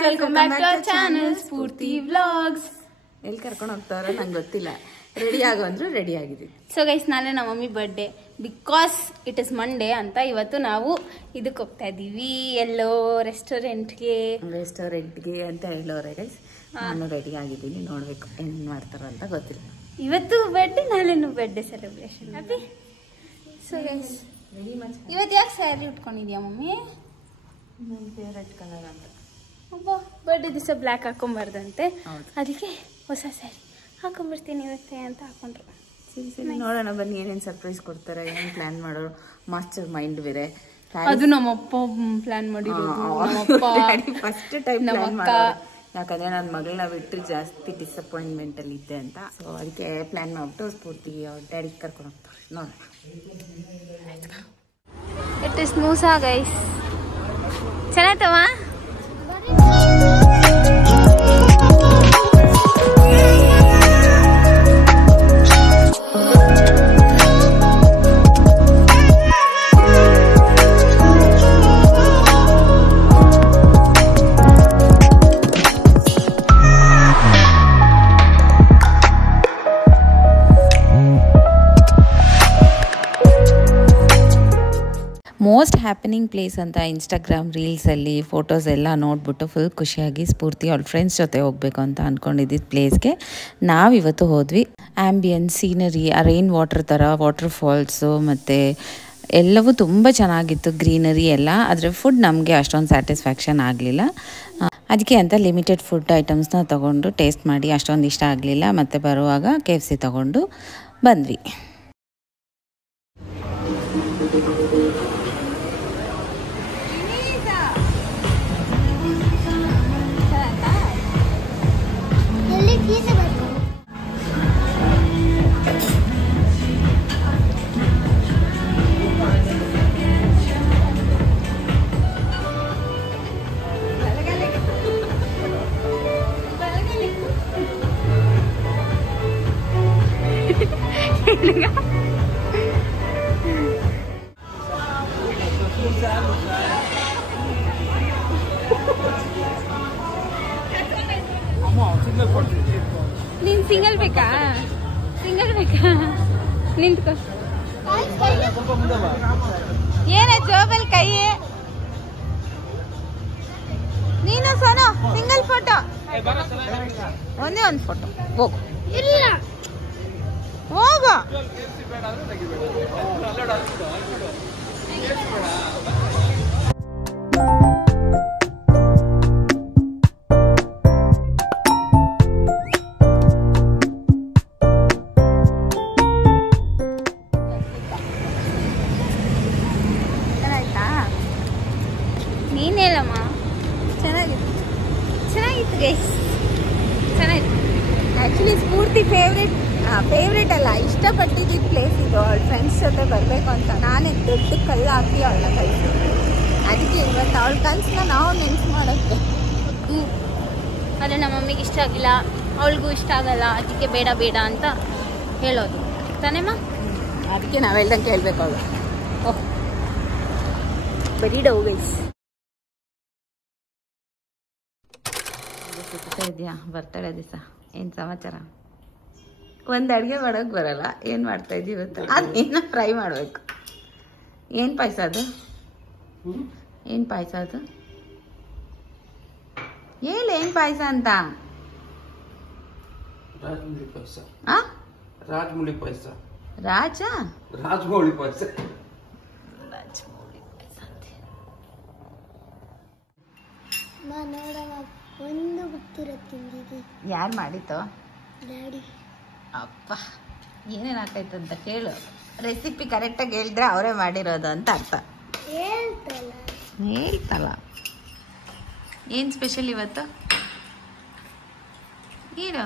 guys, welcome back to our channel Spurti Vlogs. ಎಲ್ಲಿ ಕರ್ಕೊಂಡು ಹೋಗ್ತಾರೋ ನಂಗೆ ಗೊತ್ತಿಲ್ಲ. ರೆಡಿ ಆಗೋ ಅಂದ್ರು ರೆಡಿ ಆಗಿದ್ದೀವಿ. ಸೊ ಗೈಸ್, ನಾಳೆ ನಮ್ಮ mummy birthday. Because it is Monday ಅಂತ ಇವತ್ತು ನಾವು ಇದಕ್ಕೆ ಹೋಗ್ತಾ ಇದ್ದೀವಿ, ಎಲ್ಲೋ ರೆಸ್ಟೋರೆಂಟ್ಗೆ ಅಂತ ಹೇಳೋರೆ ಗೈಸ್. ನಾನು ರೆಡಿ ಆಗಿದ್ದೀನಿ, ನೋಡ್ಬೇಕು ಏನ್ ಮಾಡ್ತಾರ ಅಂತ ಗೊತ್ತಿಲ್ಲ. ಇವತ್ತು ಬರ್ಡೇ, ನಾಳೆನೂ birthday celebration. Happy. So guys, ಇವತ್ತು ಯಾಕೆ ಸ್ಯಾರಿ ಉಟ್ಕೊಂಡಿದ್ಯಾ ಮಮ್ಮಿ? ನನ್ನ ಫೇವ್ರೆಟ್ ಕಲರ್ ಅಂತ. ಅಬ್ಬಾ, ಬರ್ಡೇ ದಿವಸ ಬ್ಲ್ಯಾಕ್ ಹಾಕೊಂಬಾರ್ದಂತೆ, ಅದಕ್ಕೆ ಹೊಸ ಸ್ಯಾರಿ ಹಾಕೊಂಬರ್ತೀನಿ ಇವತ್ತೆ ಅಂತ ಹಾಕೊಂಡ್ರು. ಸರಿ ನೋಡೋಣ ಬನ್ನಿ, ಏನೇನು ಸರ್ಪ್ರೈಸ್ ಕೊಡ್ತಾರೆ, ಏನು ಪ್ಲಾನ್ ಮಾಡೋರು. ಮಾಸ್ಟರ್ ಮೈಂಡ್ ಬೇರೆ. ಅದು ನಮ್ಮಪ್ಪ ಪ್ಲಾನ್ ಮಾಡಿರೋದು. ಫಸ್ಟ್ ಟೈಮ್ ಪ್ಲಾನ್ ಮಾಡೋರು, ಯಾಕಂದ್ರೆ ನನ್ನ ಮಗಳನ್ನ ಬಿಟ್ಟು ಜಾಸ್ತಿ ಡಿಸಪಾಯಿಂಟ್ಮೆಂಟ್ ಅಲ್ಲಿ ಇದ್ದೆ ಅಂತ. ಸೊ ಅದಕ್ಕೆ ಪ್ಲಾನ್ ಮಾಡ್ಬಿಟ್ಟು ಸ್ಫೂರ್ತಿ ಅವ್ರ ಡ್ಯಾಡಿ ಕರ್ಕೊಂಡು ಹೋಗ್ತಾರೆ. ನೋಡೋಣ. ಇಟ್ ಇಸ್ ಮೂಸಾ ಗೈಸ್. ಚೆನ್ನಾಯ್ತವ? ಮೋಸ್ಟ್ ಹ್ಯಾಪನಿಂಗ್ ಪ್ಲೇಸ್ ಅಂತ ಇನ್ಸ್ಟಾಗ್ರಾಮ್ ರೀಲ್ಸಲ್ಲಿ ಫೋಟೋಸ್ ಎಲ್ಲ ನೋಡ್ಬಿಟ್ಟು ಫುಲ್ ಖುಷಿಯಾಗಿ ಸ್ಫೂರ್ತಿ ಅವ್ರ ಫ್ರೆಂಡ್ಸ್ ಜೊತೆ ಹೋಗಬೇಕು ಅಂತ ಅಂದ್ಕೊಂಡಿದ್ದಿದ್ದು ಪ್ಲೇಸ್ಗೆ ನಾವಿವತ್ತು ಹೋದ್ವಿ. ಆ್ಯಂಬಿಯನ್ಸ್, ಸೀನರಿ, ರೈನ್ ವಾಟರ್ ಥರ ವಾಟರ್ ಫಾಲ್ಸು ಮತ್ತು ಎಲ್ಲವೂ ತುಂಬ ಚೆನ್ನಾಗಿತ್ತು, ಗ್ರೀನರಿ ಎಲ್ಲ. ಆದರೆ ಫುಡ್ ನಮಗೆ ಅಷ್ಟೊಂದು ಸ್ಯಾಟಿಸ್ಫ್ಯಾಕ್ಷನ್ ಆಗಲಿಲ್ಲ. ಅದಕ್ಕೆ ಅಂತ ಲಿಮಿಟೆಡ್ ಫುಡ್ ಐಟಮ್ಸ್ನ ತೊಗೊಂಡು ಟೇಸ್ಟ್ ಮಾಡಿ ಅಷ್ಟೊಂದು ಇಷ್ಟ ಆಗಲಿಲ್ಲ. ಮತ್ತು ಬರುವಾಗ KFC ತೊಗೊಂಡು ಬಂದ್ವಿ. ನೀನ್ ಸಿಂಗಲ್ ಬೇಕಾ? ನಿಂತ್ಕೋ. ಏನ ಜೋಬಲ್ ಕೈ? ನೀನು ಸೋನು ಸಿಂಗಲ್ ಫೋಟೋ, ಒಂದೇ ಒಂದು ಫೋಟೋ. ಹೋಗು, ಇಲ್ಲ ಹೋಗ. ನೀನೇಳಮ್ಮ. ಚೆನ್ನಾಗಿತ್ತು ಗೈಸ್, ಚೆನ್ನಾಗಿತ್ತು. ಆ್ಯಕ್ಚುಲಿ ಸ್ಫೂರ್ತಿ ಫೇವ್ರೇಟ್ ಅಲ್ಲ, ಇಷ್ಟಪಟ್ಟಿದ್ದ ಪ್ಲೇಸ್ ಇದು. ಅವಳ ಫ್ರೆಂಡ್ಸ್ ಜೊತೆ ಬರಬೇಕು ಅಂತ ನಾನೇ ದೊಡ್ಡ ಕಲ್ಲು ಹಾಕಿ ಅವಳನ್ನ ಕಳಿಸಿದ್ದೆ. ಅದಕ್ಕೆ ಇವತ್ತು ಅವಳ ಕನಸನ್ನ ನಾವು ನೆನ್ಸು ಮಾಡೋಕ್ಕೆ. ಆದರೆ ನಮ್ಮ ಮಮ್ಮಿಗೆ ಇಷ್ಟ ಆಗಿಲ್ಲ, ಅವಳಿಗೂ ಇಷ್ಟ ಆಗಲ್ಲ, ಅದಕ್ಕೆ ಬೇಡ ಅಂತ ಹೇಳೋದು ತಾನೇಮ್ಮ. ಅದಕ್ಕೆ ನಾವು ಹೇಳ್ದಂಗೆ ಕೇಳಬೇಕು ಅವಳು. ಓಹ್, ಬರೀ ಡೌ ಗೈಸ್. ಇದೆಯಾ ಬರ್ತಡೇ ದಿವಸ ಏನು ಸಮಾಚಾರ? ಒಂದು ಅಡುಗೆ ಮಾಡೋಕೆ ಬರಲ್ಲ, ಏನು ಮಾಡ್ತಾ ಇದ್ದೀವಿ ಇವತ್ತು? ಅದೇನೋ ಫ್ರೈ ಮಾಡಬೇಕು. ಏನು ಪಾಯಸ ಅದು? ಏನು ಪಾಯಸ ಅದು? ಹೇಳಿ ಏನು ಪಾಯಸ ಅಂತ? ರಾಜಮೌಳಿ ಪಾಯಸ. ರಾಜಮೌಳಿ ಪಾಯಸ ಒಂದು ಗೊತ್ತಿರೋ ತಿಂದಿದ್ದಿ. ಯಾರು ಮಾಡಿತ್ತು? ಡ್ಯಾಡಿ. ಅಪ್ಪ, ಏನೇನು ಹಾಕೈತೆ ಅಂತ ಕೇಳು. ರೆಸಿಪಿ ಕರೆಕ್ಟಾಗಿ ಹೇಳಿದ್ರೆ ಅವರೇ ಮಾಡಿರೋದು ಅಂತ ಅರ್ಥ. ಹೇಳ್ತಲ್ಲ. ಏನು ಸ್ಪೆಷಲ್ ಇವತ್ತು? ಹೇಳು.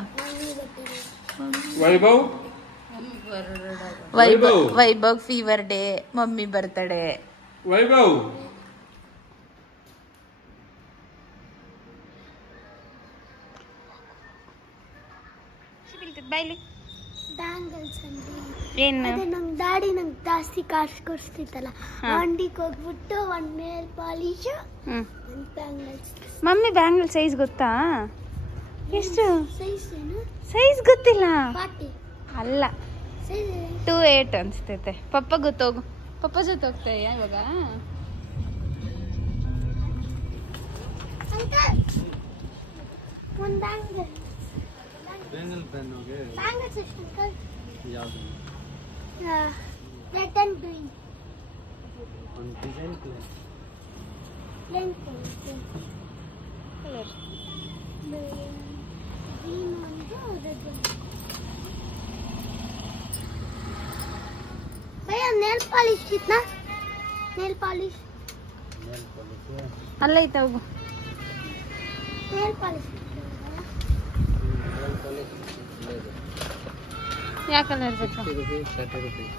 Vaibhav fever day, mummy birthday. Vaibhav ಬಾಯ್ಲಿ ಬ್ಯಾಂಗಲ್ಸ್ ಅಂಗಡಿ. ಏನು ಅದೇ ನಮ್ ಡ್ಯಾಡಿ ನಂಗೆ ಜಾಸ್ತಿ ಕಾಸು ಕೊಡ್ಸ್ತಿತ್ತಲ್ಲ, ಅಂಗಡಿಗೆ ಹೋಗ್ಬಿಟ್ಟು ಒಂದ್ ನೇಲ್ ಪಾಲಿಶ್, ಒಂದ್ ಬ್ಯಾಂಗಲ್ಸ್. ಮಮ್ಮಿ ಬ್ಯಾಂಗಲ್ ಸೈಜ್ ಗೊತ್ತಾ? ಎಷ್ಟು ಸೈಜ್ ಏನು? ಸೈಜ್ ಗೊತ್ತಿಲ್ಲ 40 ಅಲ್ಲ, ಸೈಜ್ 28 ಅನ್ಸ್ತೈತೆ. ಪಪ್ಪ ಗೊತ್ತೋಗು, ಪಪ್ಪ ಜೊತೆ ಹೋಗ್ತಾಯ ಇವಾಗ? ಒಂದ್ ಬ್ಯಾಂಗಲ್ ಬ್ಯಾಂಗಲ್ಸ್ ಎಷ್ಟು uncle? Red and green. Plain colour. Green ಒಂದು, ರೆಡ್ ಒಂದು. भैया नेल पॉलिश कितना? नेल पॉलिश ಅಲ್ಲ ಐತೆ ಹೋಗು. नेल पॉलिश ಯಾವ ಕಲರ್ ಬೇಕು? 30 rupees.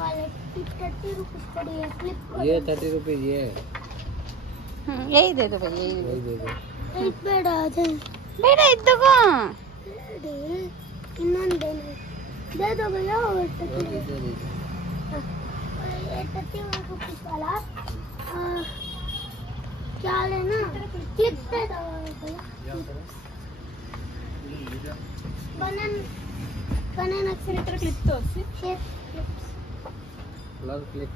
वाले 30 रुपीस पड़ी है क्लिप. ये 30 rupees ये ಇದೆ ಇದು ಬೈ, क्लिप ಬೇಡ ಅದೇ ಬೇಡ ಇದ್ದಗೋ. ಇನ್ನೊಂದೇನು दे दो भैया. 30 रुपीस वाला क्या लेना? क्लिप दे दो भैया. बनाना ಕ್ಲಿಪ್ ತೋರಿಸಿ. शेप क्लिप्स कलर क्लिप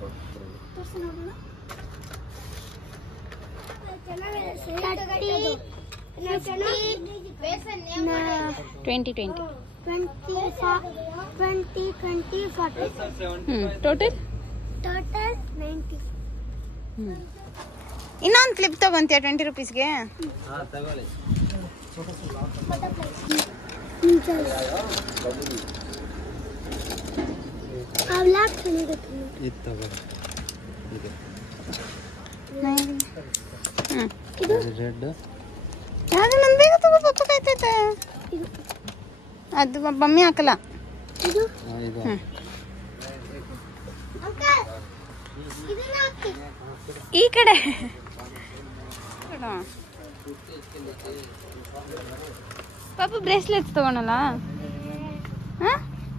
ತೋರಿಸಿ ನೋಡೋಣ. 20 40 ಟೋಟಲ್ total 90. ಇನ್ನೊಂದು ಕ್ಲಿಪ್ ತಗೊಂತೀಯ 20 ರೂಪೀಸ್ಗೆ? हां ತಗೊಳ್ಳಿ. ಇದು ತಗೊಳ್ಳಿ. ಇದು ರೆಡ್. ಯಾರು ನನ್ ಬೇಗ ತಗೋ, ಪಪ್ಪ ಕಾಯ್ತೈತೆ. ಅದು ಮಮ್ಮಿ ಹಾಕಲ್ಲ. ಇದು ಇದು ಅಂಕಲ್ ಇದನ್ನ ಹಾಕಿ. ಈ ಕಡೆ ಪಾಪ ಬ್ರೇಸ್ಲೆಟ್ಸ್ ತಗೊಳಲ್ಲ?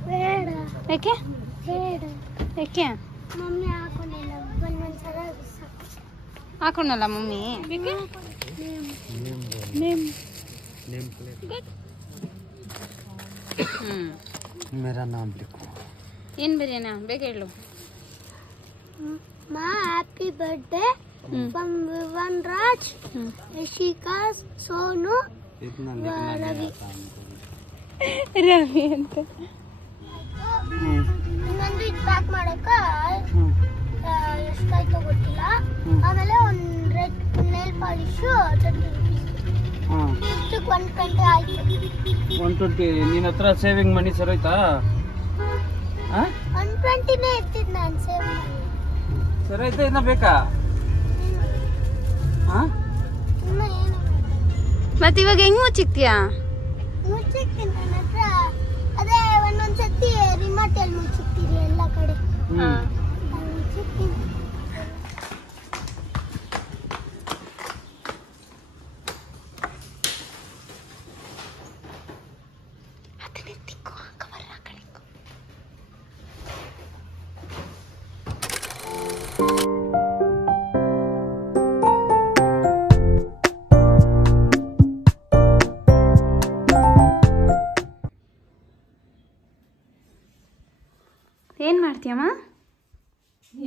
ಬೇಡ ಯಾಕೆ ಬೇಡ. ಯಾಕೆ ಮಮ್ಮಿ ಹಾಕೊಂಡಿಲ್ಲ, ಒಂದೊಂದ್ಸಲ ಹಾಕೊಂಡಲ್ಲ ಮಮ್ಮಿ? Name plate. मेरा नाम लिखो. ಏನ್ ಬರೆಯೋಣ ಬೇಗ ಹೇಳು. ಮಾ happy birthday from Vivan Raj, Rishika, Sonu, इतना ರವಿ. ರವಿ ಅಂತ. ಇನ್ನೊಂದು ಇದು ಪ್ಯಾಕ್ ಮಾಡಕ್ಕ ಎಷ್ಟಾಯ್ತೋ ಗೊತ್ತಿಲ್ಲ. ಆಮೇಲೆ ಒಂದು ರೆಡ್ ನೇಲ್ ಪಾಲಿಶ್ 30 rupees. ಇಷ್ಟಕ್ಕೆ 120 ಆಯ್ತು. 120. ನಿನ್ನ ಹತ್ರ ಸೇವಿಂಗ್ ಮನಿ ಸರ್ ಆಯ್ತಾ? 120ನೇ ಇರ್ತಿದ್ ನಾನು ಸೇವ್ ಮಾಡಿ. ಸರ್ ಆಯ್ತಾ? ಇನ್ನ ಬೇಕಾ? ಇನ್ನು ಏನು ಮತ್ತೆ ಇವಾಗ ಹೆಂಗ್ ಮುಚ್ಚಿಕ್ತೀಯಾ? ಮುಚ್ಚಿಕ್ತೀನಿ ನನ್ನ ಹತ್ರ. ಅದೇ ಒಂದೊಂದ್ಸತಿ ರಿಮೋಟ್ ಅಲ್ಲಿ ಮುಚ್ಚಿಕ್ತೀರಿ ಎಲ್ಲ ಕಡೆ. ಮುಚ್ಚಿಕ್ತೀನಿ. ಏನ್ ಮಾಡ್ತೀಯಮ್ಮ?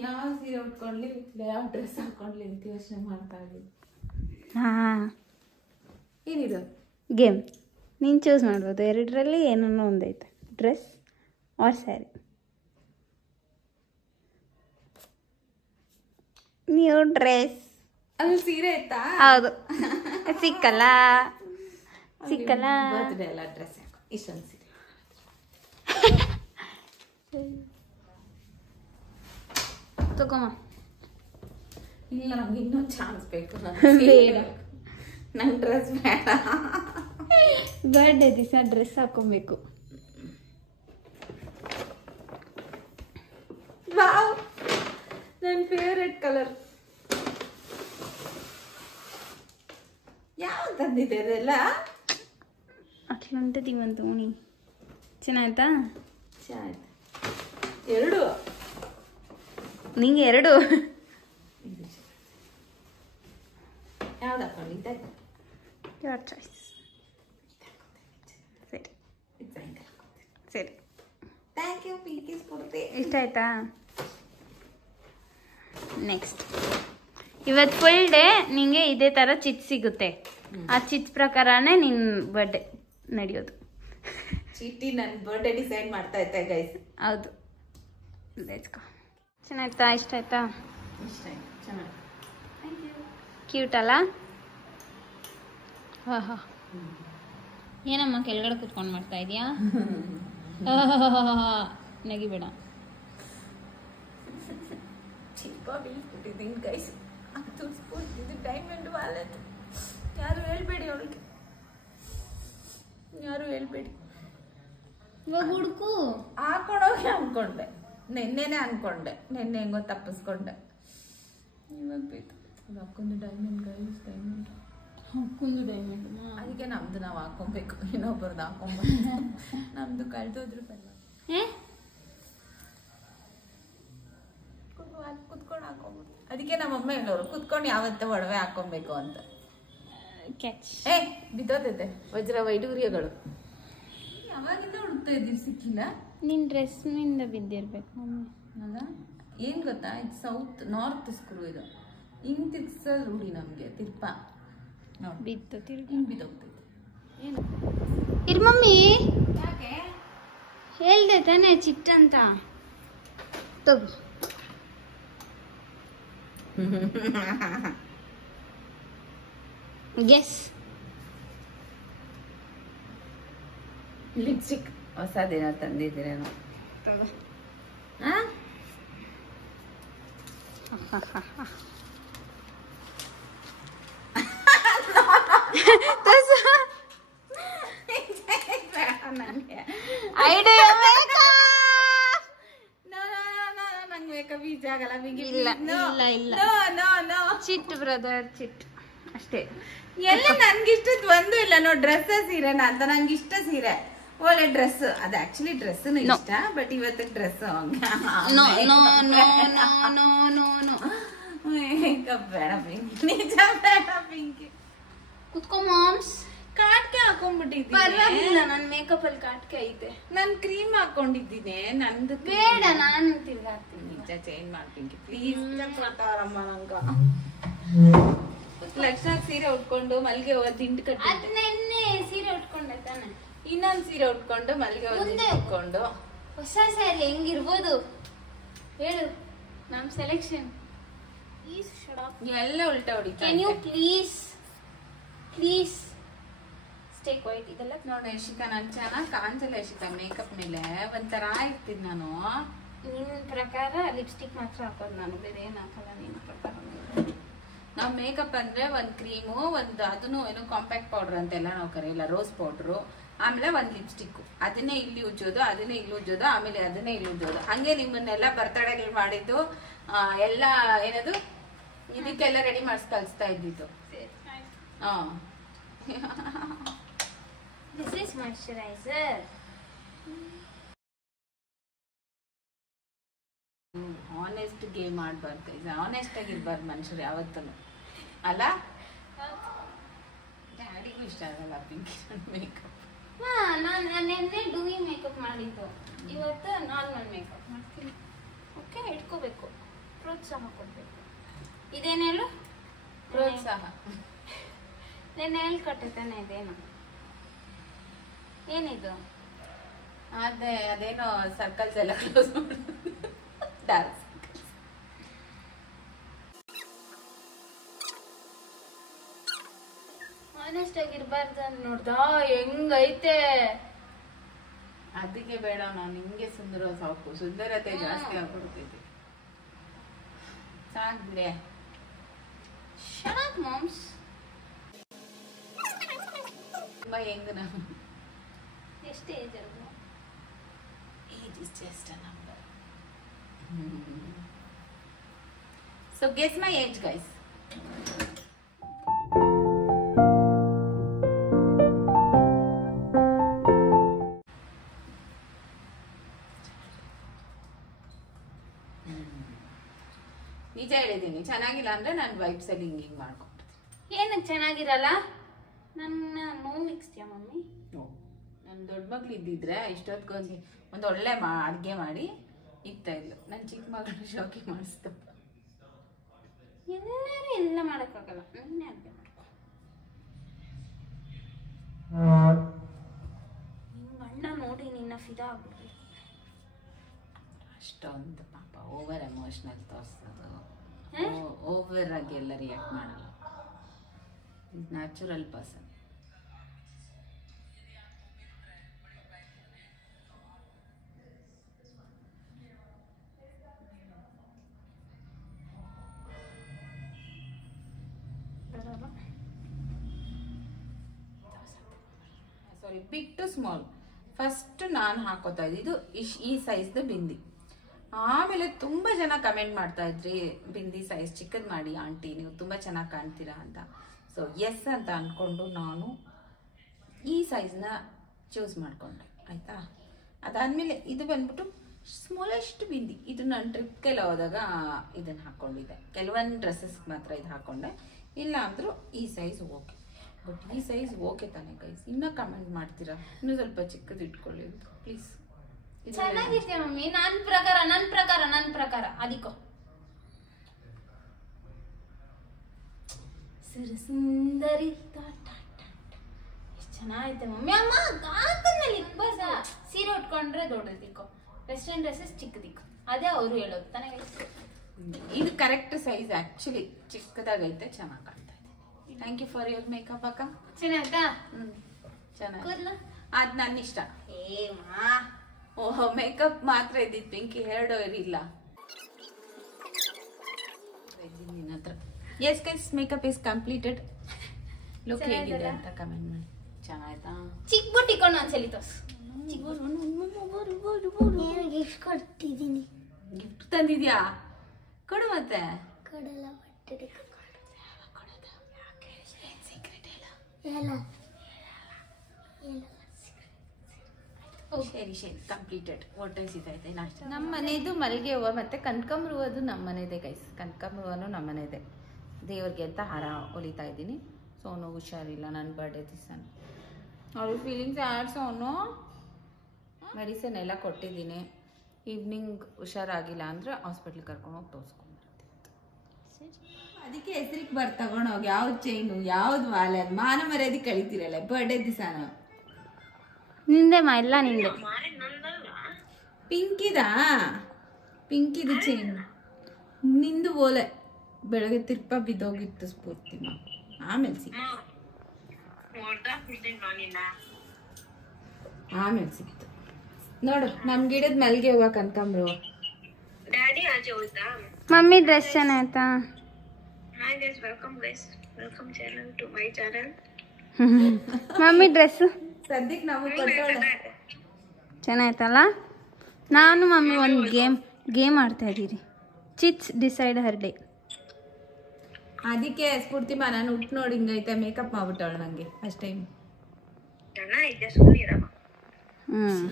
ಯಾವ ಸೀರೆ ಉಟ್ಕೊಂಡ್ಲಿ, ಯಾವ ಡ್ರೆಸ್ ಹಾಕೊಂಡ್ಲಿ ಅಂತ ಯೋಚನೆ ಮಾಡ್ತಾ ಇದ್ದೀನಿ. ಹಾ, ಏನಿದು? ಗೇಮ್ ನೀನು ಚೂಸ್ ಮಾಡ್ಬೋದು. ಎರಡರಲ್ಲಿ ಏನನ್ನೋ ಒಂದೈತೆ, ಡ್ರೆಸ್ ಆರ್ ಸ್ಯಾರಿ. ನೀವು ಡ್ರೆಸ್. ಅಲ್ಲಿ ಸೀರೆ ಇತ್ತಾ? ಹೌದು. ಸಿಕ್ಕಲ್ಲ ಬರ್ತ್ಡೇ ಎಲ್ಲ ಡ್ರೆಸ್ ಹಾಕೋ, ಇಷ್ಟೊಂದು ಸೀರೆ. ತಗೊಮ್ಮ. ಇಲ್ಲ, ನಮ್ಗೆ ಇನ್ನೊಂದು ಚಾನ್ಸ್ ಬೇಕು. ಬೇಡ, ನಂಗೆ ಡ್ರೆಸ್ ಬೇಡ. ಬರ್ಡೇ ದಿವಸ ಡ್ರೆಸ್ ಹಾಕೊಬೇಕು. ವಾವ್, ನನ್ನ ಫೇವ್ರೆಟ್ ಕಲರ್. ಯಾವ ತಂದಿದೆ ಅದೆಲ್ಲ? ఎట్లుంటుంది మన తోని ಚೆನ್ನಾಯ್ತಾ ಆಯ್ತು 2 ನಿಂಗೆ 2 ಯಾವ್ದು ಹಾಕೊಂಡಿದ್ದೆ ಯುವರ್ ಚಾಯ್ಸ್ ಸರಿ ಸರಿ ಥ್ಯಾಂಕ್ ಯು ಪ್ರೀತಿ ಸ್ಫೂರ್ತಿ. ಇಷ್ಟ ಆಯ್ತಾ? ನೆಕ್ಸ್ಟ್ ಇವತ್ತು ಫುಲ್ ಡೇ ನಿಂಗೆ ಇದೇ ಥರ ಚಿಟ್ ಸಿಗುತ್ತೆ. ಆ ಚಿಟ್ ಪ್ರಕಾರನೇ ನಿನ್ನ ಬರ್ಡೇ ನಡೆಯೋದು. ಚೀಟಿ ನನ್ನ ಬರ್ಡೇ ಡಿಸೈಡ್ ಮಾಡ್ತಾ ಇದ್ದೆ ಗೈಸ್. ಹೌದು, ಲೆಟ್ಸ್ ಗೋ. ಚೆನ್ನಾಯ್ತಾ? ಇಷ್ಟ ಆಯ್ತಾ? ಇಷ್ಟ ಆಯ್ತು, ಚೆನ್ನಾಗಿ. ಕ್ಯೂಟ್ ಅಲ್ಲ? ಹಾ ಹಾ. ಏನಮ್ಮ ಕೆಳಗಡೆ ಕುತ್ಕೊಂಡು ಮಾಡ್ತಾ ಇದೀಯಾ? ನಗಿಬೇಡ. ಚಿಕ್ಕ ಬೀಳ್ಬಿಟ್ಟಿದ್ದೀನಿ ಗೈಸ್. ಅದು ಸ್ಫೂರ್ತಿ ಡೈಮಂಡ್ ವಾಲೆಟ್. ಯಾರು ಹೇಳ್ಬೇಡಿ ಅವಳಿಗೆ, ಯಾರು ಹೇಳ್ಬೇಡಿ. ಇವಾಗ ಹುಡುಕು. ಹಾಕೊಂಡೋಗಿ ಅನ್ಕೊಂಡೆ, ನೆನ್ನೆನೆ ಅನ್ಕೊಂಡೆ, ನೆನ್ನೆ ಹೆಂಗೋ ತಪ್ಪಿಸ್ಕೊಂಡೆ. ಇವಾಗ ಬೇಕು ಹಾಕೊಂಡು ಡೈಮಂಡ್ ಗೈಸ್, ಡೈಮಂಡ್ ಹಾಕೊಂಡು ಡೈಮಂಡ್. ಅದಕ್ಕೆ ನಮ್ದು ನಾವು ಹಾಕೊಬೇಕು, ಇನ್ನೊಬ್ಬರದ್ದು ಹಾಕೊಂಬಾರ್ದು. ನಮ್ದು ಕಳ್ದೋದ್ರು ಕುತ್ಕೊಂಡು ಹಾಕೊಂಬೋದು. ಅದಕ್ಕೆ ನಮ್ಮಮ್ಮ ಹೇಳೋರು ಕುತ್ಕೊಂಡು ಯಾವತ್ತೂ ಒಡವೆ ಹಾಕೊಬೇಕು ಅಂತ. ಕ್ಯಾಚ್. ಬಿದ್ದೋತೈತೆ ವಜ್ರ ವೈಡೂರ್ಯಗಳು. ಯಾವಾಗಿಂದ ಹುಡುಕ್ತಾ ಇದ್ದೀರಿ, ಸಿಕ್ಕಿಲ್ಲ. ನಿನ್ನ ಡ್ರೆಸ್ನಿಂದ ಬಿದ್ದಿರ್ಬೇಕು ಮಮ್ಮಿ. ಅಲ್ಲ, ಏನು ಗೊತ್ತಾ, ಇದು ಸೌತ್ ನಾರ್ತ್ ಸ್ಕ್ರೂ. ಇದು ಹಿಂಗೆ ತಿರ್ಗ್ಸೋದು ರೂಢಿ ನಮಗೆ. ತಿರ್ಪ ನೋಡಿ ಬಿತ್ತು ತಿರ್ಗಿ ಹಿಂಗೆ ಬಿದ್ದೋಗ್ತೈತೆ. ಏನು ಇರ್ ಮಮ್ಮಿ, ಯಾಕೆ ಹೇಳ್ದೆ ತಾನೇ ಚಿಟ್ ಅಂತ. ತಗೋ. ಗೆಸ್. ಲಿಪ್ಸ್ಟಿಕ್ ಹೊಸದೇನೋ ತಂದಿದ್ದೀರೇನೋ. ನಂಗೆ ಮೇಕಪ್ ಈಜ್ ಆಗಲ್ಲ. ಇಲ್ಲ ಇಲ್ಲ ಇಲ್ಲ, ಚಿಟ್ ಬ್ರದರ್, ಚಿಟ್ ಅಷ್ಟೇ. ಎಲ್ಲ ನನ್ಗಿಷ್ಟದ್ ಒಂದು ಇಲ್ಲ ನೋಡಿ. ಡ್ರೆಸ್ ಸೀರೆನ ಅಂತ ನಂಗೆ ಇಷ್ಟ ಸೀರೆ, ಒಳ್ಳೆ ಡ್ರೆಸ್. ಅದು ಆಕ್ಚುಲಿ ಡ್ರೆಸ್ ಇಷ್ಟ, ಬಟ್ ಇವತ್ತು dress no no no no no no. Makeup ಬೇಡ ಪಿಂಕಿ, ನಿಜ ಬೇಡ ಪಿಂಕಿ. ಕುತ್ಕೋ ಮಾಮ್ಸ್. ಕಾಟ್ಕೆ ಹಾಕೊಂಡ್ಬಿಟ್ಟಿದ್ದೀನಿ. ಪರವಾಗಿಲ್ಲ, ನನ್ನ ಮೇಕಪ್ ಅಲ್ಲಿ ಕಾಟ್ಕೆ ಐತೆ. ನಾನ್ ಕ್ರೀಮ್ ಹಾಕೊಂಡಿದ್ದೀನಿ. ನಂದು ಬೇಡ, ನಾನು ತಿರ್ಗಾಡ್ತೀನಿ. ನಿಜ ಚೇಂಜ್ ಮಾಡ್ತೀನಿ ಪ್ಲೀಸ್. ಕೊಡ್ತಾರಮ್ಮ ನಂಗ. ಲಕ್ಷ ಸೀರೆ ಉಟ್ಕೊಂಡು ಮಲ್ಗೆ ದಿಂಡು ಅದ್ ಕಟ್ಟಿ, ನೆನ್ನೆ ಸೀರೆ ಉಟ್ಕೊಂಡೆ ತಾನೆ. ಇನ್ನೊಂದ್ ಸೀರೆ ಉಟ್ಕೊಂಡು ಮಲ್ಗೆ ಉಟ್ಕೊಂಡು. ಹೊಸ ಸ್ಯಾರಿ ಹೆಂಗಿರ್ಬೋದು ಹೇಳು? ನಮ್ ಸೆಲೆಕ್ಷನ್. Please shut up. ಎಲ್ಲ ಉಲ್ಟಾ ಹೊಡಿತಾ. Can you please please stay quiet. ಇದೆಲ್ಲ ನೋಡಿ ಯಶಿಕಾ, ನನ್ ಚೆನ್ನಾಗ್ ಕಾಣಿಸಲ್ಲ ಯಶಿಕಾ ಮೇಕಪ್ ಮೇಲೆ. ಒಂಥರ ಇರ್ತೀನಿ ನಾನು. ನಿನ್ನ ಪ್ರಕಾರ ಲಿಪ್ಸ್ಟಿಕ್ ಮಾತ್ರ ಹಾಕೋದು ನಾನು, ಬೇರೆ ಏನ್ ಹಾಕಲ್ಲ ನಿನ್ನ ಪ್ರಕಾರ. ನಾವ್ ಮೇಕಪ್ ಅಂದ್ರೆ ಒಂದ್ ಕ್ರೀಮು, ಒಂದ್ ಅದನ್ನು ಏನೋ ಕಾಂಪ್ಯಾಕ್ಟ್ ಪೌಡರ್ ಅಂತೆಲ್ಲ ನಾವು ಕರೆಯಲ್ಲ, ರೋಸ್ ಪೌಡ್ರು, ಆಮೇಲೆ ಒಂದ್ ಲಿಪ್ಸ್ಟಿಕ್. ಅದನ್ನೇ ಇಲ್ಲಿ ಉಜ್ಜೋದು, ಅದನ್ನೇ ಇಲ್ಲಿ ಉಜ್ಜೋದು, ಆಮೇಲೆ ಅದನ್ನೇ ಇಲ್ಲಿ ಉಜ್ಜೋದು. ಹಂಗೆ ನಿಮ್ಮನ್ನೆಲ್ಲ ಬರ್ತಡೆಗಳು ಮಾಡಿದ್ದು ಎಲ್ಲ ಏನದು ಇದಕ್ಕೆಲ್ಲ ರೆಡಿ ಮಾಡಿಸ್ ಕಳಿಸ್ತಾ ಇದ್ದಿದ್ದು. ಹಾ, this is moisturiser. Honest game ಆಡ್ಬಾರ್ದು, ಆನೆಸ್ಟ್ ಆಗಿರ್ಬಾರ್ದು ಮನುಷ್ಯರು ಯಾವತ್ತೂ ಅಲ್ಲ. ಡ್ಯಾಡಿಗೂ ಇಷ್ಟ ಆಗಲ್ಲ ಪಿಂಕಿ ಮೇಕಪ್. ಹಾ, ನಾನು ನೆನ್ನೆ ಡೂಯಿ ಮೇಕಪ್ ಮಾಡಿದ್ದು, ಇವತ್ತು ನಾರ್ಮಲ್ ಮೇಕಪ್ ಮಾಡ್ತೀನಿ. ಓಕೆ, ಇಟ್ಕೋಬೇಕು, ಪ್ರೋತ್ಸಾಹ ಕೊಡ್ಬೇಕು. ಇದೇನು ಹೇಳು? ಪ್ರೋತ್ಸಾಹ. ನೆನ್ನೆ ಹೇಳ್ಕೊಟ್ಟೆ ತಾನೆ. ಇದೇನು ಏನಿದು? ಅದೇನೋ ಸರ್ಕಲ್ಸ್ ಎಲ್ಲ ಕ್ಲೋಸ್ ಮಾಡೋದು, ಡಾನ್ಸ್. ಆನೆಸ್ಟ್ ಆಗಿರ್ಬಾರ್ದು ಅಂತ ನೋಡ್ದ ಹೆಂಗೈತೆ. ಅದಕ್ಕೆ ಬೇಡ, ನಾನು ಹಿಂಗೆ ಸುಂದರ ಸಾಕು. ಸುಂದರತೆ ಜಾಸ್ತಿ ಆಗ್ಬಿಡ್ತೈತಿ. ಸಾಕ್ ಬಿಡೆ. Shut up moms. ತುಂಬಾ ಹೆಂಗ್ ನಾನು. ಎಷ್ಟು ಏಜ್ ಇರೋದು? Age is just a number. So guess my age, guys. ಮಾಡ್ಕೊತೀನಿ. ಚೆನ್ನಾಗಿಲ್ಲ ಅಂದರೆ ನಾನು ವೈಪ್ಸಲ್ಲಿ ಹಿಂಗೆ ಮಾಡ್ಕೊಡ್ತೀನಿ. ಏನಕ್ಕೆ ಚೆನ್ನಾಗಿರಲ್ಲ? ನನ್ನ ನೋವು ಮಿಕ್ಸ್ತೀಯ ಮಮ್ಮಿ? ನನ್ನ ದೊಡ್ಡ ಮಗಳು ಇದ್ದಿದ್ರೆ ಇಷ್ಟೊತ್ತಿಗೊಂದು ಒಳ್ಳೆ ಅಡುಗೆ ಮಾಡಿ ಇಕ್ತಾ ಇದ್ಲು. ನನ್ನ ಚಿಕ್ಕ ಮಗಳು ಶೋಕಿ ಮಾಡಿಸ್ತು. ಎಲ್ಲರೂ ಎಲ್ಲ ಮಾಡೋಕ್ಕಾಗಲ್ಲ, ನೀನೇ ಅಡುಗೆ ಮಾಡ್ಕೊ. ನಿಮ್ಮ ಅಣ್ಣ ನೋಡಿ ನಿನ್ನ ಫಿದಾ ಆಗ್ಬಿಡ್ಬೇಕು. ಅಷ್ಟೊಂದು ಪಾಪ ಓವರ್ ಎಮೋಷ್ನಲ್ ತೋರಿಸೋದು, ಓವರ್ ಆಗಿ ಎಲ್ಲ ರಿಯಾಕ್ಟ್ ಮಾಡಲ್ಲ. Natural person. Sorry, big to small. First ನಾನು ಹಾಕೋತಾ ಇದ್ದಿದ್ದು ಈ ಸೈಜ್ದು ಬಿಂದಿ. ಆಮೇಲೆ ತುಂಬ ಜನ ಕಮೆಂಟ್ ಮಾಡ್ತಾ ಇದ್ರಿ, ಬಿಂದಿ ಸೈಜ್ ಚಿಕ್ಕದ್ ಮಾಡಿ ಆಂಟಿ, ನೀವು ತುಂಬ ಚೆನ್ನಾಗಿ ಕಾಣ್ತೀರಾ ಅಂತ. ಸೊ ಎಸ್ ಅಂತ ಅಂದ್ಕೊಂಡು ನಾನು ಈ ಸೈಜ್ನ ಚೂಸ್ ಮಾಡ್ಕೊಂಡೆ, ಆಯಿತಾ. ಅದಾದಮೇಲೆ ಇದು ಬಂದ್ಬಿಟ್ಟು ಸ್ಮಾಲೆಸ್ಟ್ ಬಿಂದಿ. ಇದು ನಾನು ಟ್ರಿಪ್ಗೆಲ್ಲ ಹೋದಾಗ ಇದನ್ನು ಹಾಕ್ಕೊಂಡಿದ್ದೆ. ಕೆಲವೊಂದು ಡ್ರೆಸ್ಸಸ್ಗೆ ಮಾತ್ರ ಇದು ಹಾಕ್ಕೊಂಡೆ, ಇಲ್ಲ ಅಂದರೂ ಈ ಸೈಜ್ ಓಕೆ. ಬಟ್ ಈ ಸೈಜ್ ಓಕೆ ತಾನೇ ಗೈಸ್? ಇನ್ನೂ ಕಮೆಂಟ್ ಮಾಡ್ತೀರಾ ಇನ್ನೂ ಸ್ವಲ್ಪ ಚಿಕ್ಕದು ಇಟ್ಕೊಳ್ಳಿ ಪ್ಲೀಸ್. ಚೆನ್ನಾಗಿರ್ತೀಯ ಮಮ್ಮಿ. ನನ್ನ ಪ್ರಕಾರ ಅದಕ್ಕೋ ಸುಂದರಿ. ಎಷ್ಟು ಚೆನ್ನಾಗೈತೆ ಮಮ್ಮಿ. ಅಮ್ಮ ಹಾಕದ್ಮೇಲೆ ಇಕ್ಬಾರ್ದ. ಸೀರೆ ಉಟ್ಕೊಂಡ್ರೆ ದೊಡ್ಡದಿಕ್ಕೋ, ವೆಸ್ಟರ್ನ್ ಡ್ರೆಸ್ಸಸ್ ಚಿಕ್ಕದಿಕ್ಕೋ. ಅದೇ ಅವರು ಹೇಳೋದು ತಾನೇ. ಇದು ಕರೆಕ್ಟ್ ಸೈಜ್. ಆ್ಯಕ್ಚುಲಿ ಚಿಕ್ಕದಾಗೈತೆ, ಚೆನ್ನಾಗಿ ಕಾಣ್ತಾ ಇದೆ. Thank you for your makeup ಅಕ್ಕ. ಚೆನ್ನಾಯ್ತಾ? ಚೆನ್ನಾಗಿ. ಅದು ನನ್ನ ಇಷ್ಟ. ಓಹೋ, ಮೇಕಪ್ ಮಾತ್ರ ಇದ್ದಿದ್ದು ಪಿಂಕಿ, ಹೇರ್ಡ್ ಆಯಿಲ್ ಇಲ್ಲ. ನಿನ್ನ ಹತ್ರ. Yes guys, makeup is completed. Look ಹೇಗಿದೆ ಅಂತ ಕಮೆಂಟ್ ಮಾಡಿ. ಚೆನ್ನಾಯ್ತಾ? ಚಿಕ್ಕ ಬುಟ್ಟಿ ಕೊಂಡು ಒಂದ್ಸಲಿ ತೋರ್ಸು. ಗಿಫ್ಟ್ ಕೊಡ್ತಿದ್ದೀನಿ. ಗಿಫ್ಟ್ ತಂದಿದ್ಯಾ? ಕೊಡು ಮತ್ತೆ. ಕೊಡಲ್ಲ, ಬಟ್ಟೆ ಸರಿ ಕಂಪ್ಲೀಟೆಡ್. ಹೊಟ್ಟೆ ಸಿಗ್ತೈತೆ ನಾಷ್ಟ. ನಮ್ಮ ಮನೆದು ಮಲ್ಲಿಗೆ ಹೂವು ಮತ್ತು ಕನಕಾಂಬರ ಹೂವದು ನಮ್ಮ ಮನೆದೇ ಗೈಸ್. ಕನಕಾಂಬರ ಹೂವನು ನಮ್ಮ ಮನೆದೇ. ದೇವ್ರಿಗೆ ಅಂತ ಹಾರ ಹೊಲಿತಾ ಇದ್ದೀನಿ. ಸೋನು ಹುಷಾರಿಲ್ಲ, ನನ್ನ ಬರ್ಡೇ ದಿವಸ. ಅವ್ರಿಗೆ ಫೀಲಿಂಗ್ಸ್ ಆ್ಯಡ್. ಸೋನು ಮೆಡಿಸಿನ್ ಎಲ್ಲ ಕೊಟ್ಟಿದ್ದೀನಿ. ಈವ್ನಿಂಗ್ ಹುಷಾರಾಗಿಲ್ಲ ಅಂದರೆ ಹಾಸ್ಪಿಟ್ಲಿಗೆ ಕರ್ಕೊಂಡೋಗಿ ತೋರಿಸ್ಕೊಂಡ್ಬರ್ತೀನಿ. ಅದಕ್ಕೆ ಹೆಸರಿಗೆ ತಗೊಂಡೋಗಿ ಯಾವ್ದು ಚೈನು ಯಾವ್ದು ಮಾಲೆ ಅದು ಮಾನ ಮರ್ಯಾದೆ ಕಳಿತೀರಲ್ಲ ಬರ್ಡೇ ದಿವಸ. ನಿಂದೆ ಮಾ, ಎಲ್ಲ ನಿಂದೆ. ಪಿಂಕಿದು ಚೈನ್ ನಿಂದು ಓಲೆ. ಬೆಳಗ್ಗೆ ತಿರ್ಪ ಬಿದ್ದೋಗಿತ್ತು ಸ್ಫೂರ್ತಿ. ಆಮೇಲೆ ಸಿಕ್ತು ನೋಡು. ನಮ್ ಗಿಡದ ಮಲ್ಲಿಗೆ ಹೂವ ಕನಕಾಂಬರ. ಮಮ್ಮಿ ಡ್ರೆಸ್ ಚೆನ್ನಾಯ್ತಾ? ಮಮ್ಮಿ ಡ್ರೆಸ್ ಸದ್ಯಕ್ಕೆ ನಾವು ಕೊಟ್ಟೋಳೆ. ಚೆನ್ನಾಯ್ತಲ್ಲ? ನಾನು ಮಮ್ಮಿ ಒಂದು ಗೇಮ್ ಆಡ್ತಾ ಇದ್ದೀರಿ. ಚಿಟ್ಸ್ ಡಿಸೈಡ್ ಹರ್ ಡೇ. ಅದಕ್ಕೆ ಸ್ಫೂರ್ತಿಮಾ ನಾನು ಉಟ್ಟು ನೋಡಿ ಹಿಂಗೈತೆ ಮೇಕಪ್ ಮಾಡ್ಬಿಟ್ಟವಳು ನಂಗೆ ಫಸ್ಟ್ ಟೈಮ್.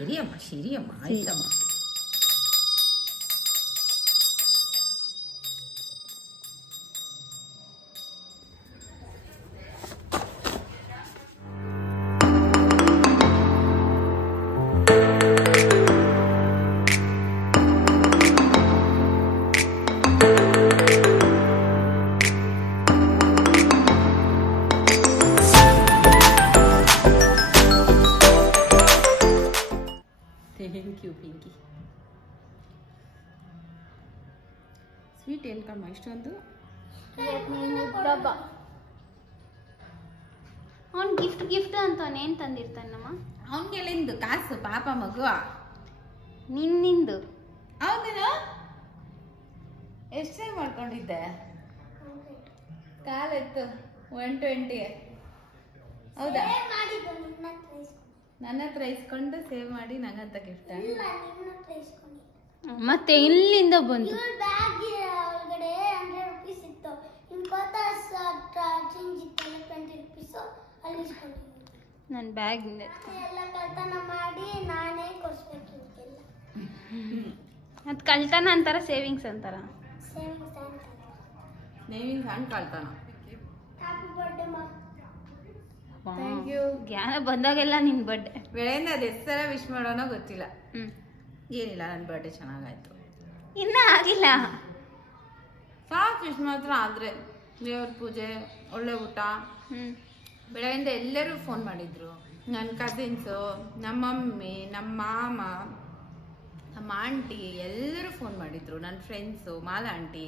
ಸರಿಯಮ್ಮ ಆಯ್ತಮ್ಮ. Thank you Pinki. ಸ್ವೀಟ್ ಏನು ಕಮ್ಮ ಇಷ್ಟೊಂದು? ಅವ್ನು ಗಿಫ್ಟ್ ಅಂತ ಏನು ತಂದಿರ್ತಾನಮ್ಮ? ಅವನಿಗೆಲ್ಲಿಂದು ಕಾಸು ಪಾಪ ಮಗು. ನಿನ್ನಿಂದು ಹೌದೇನೋ? ಎಷ್ಟು ಸೇವ್ ಮಾಡ್ಕೊಂಡಿದ್ದೆ? ಕಾಲೆತ್ತು 120. ಹೌದಾ? ನನ್ನ ಹತ್ರ ಇಸ್ಕೊಂಡು ಸೇವ್ ಮಾಡಿ ನಂಗಂತ ಗಿಫ್ಟ್. ಮತ್ತೆ ಇಲ್ಲಿಂದ ಬಂತು. ಒಳಗಡೆ 100 ರೂಪೀಸ್ ಇತ್ತು. ಚೇಂಜ್ ಇತ್ತಲ್ಲ 20 ರೂಪೀಸು ಅಲ್ಲಿ ಇಸ್ಕೊಂಡಿದ್ದೀನಿ. ನನ್ನ ಬ್ಯಾಗಿಂದ ಎಲ್ಲ ಕಳ್ತನ ಮಾಡಿ ನಾನೇ ಕೊಡಿಸ್ಬೇಕು ಇದಕ್ಕೆಲ್ಲ. ಅದು ಕಳ್ತನ ಅಂತಾರ ಸೇವಿಂಗ್ಸ್ ಅಂತಾರ? ಸೇವಿಂಗ್ಸ್ ಅಂತ. ನೇವಿನ ಸಣ್ಣ ಕಳ್ತಾನ. ಹ್ಯಾಪಿ ಬರ್ಡೇ ಮಾ. Thank you. ಜ್ಞಾನ ಬಂದಾಗೆಲ್ಲ ನಿನ್ ಬರ್ಡೇ. ಬೆಳೆಯಿಂದ ಅದು ಎಷ್ಟು ಸಲ ವಿಶ್ ಮಾಡೋನೋ ಗೊತ್ತಿಲ್ಲ. ಏನಿಲ್ಲ, ನನ್ನ ಬರ್ಡೇ ಚೆನ್ನಾಗಾಯ್ತು. ಇನ್ನ ಆಗಿಲ್ಲ. ಸಾಕು ವಿಶ್ ಮಾತ್ರ. ಆದರೆ ದೇವ್ರ ಪೂಜೆ, ಒಳ್ಳೆ ಊಟ. ಬೆಳಗಿಂದ ಎಲ್ಲರೂ ಫೋನ್ ಮಾಡಿದ್ರು. ನನ್ನ ಕಸಿನ್ಸು, ನಮ್ಮ ಮಮ್ಮಿ, ನಮ್ಮ ಮಾಮ, ನಮ್ಮ ಆಂಟಿ ಎಲ್ಲರೂ ಫೋನ್ ಮಾಡಿದ್ರು. ನನ್ನ ಫ್ರೆಂಡ್ಸು, ಮಾಲಾ ಆಂಟಿ,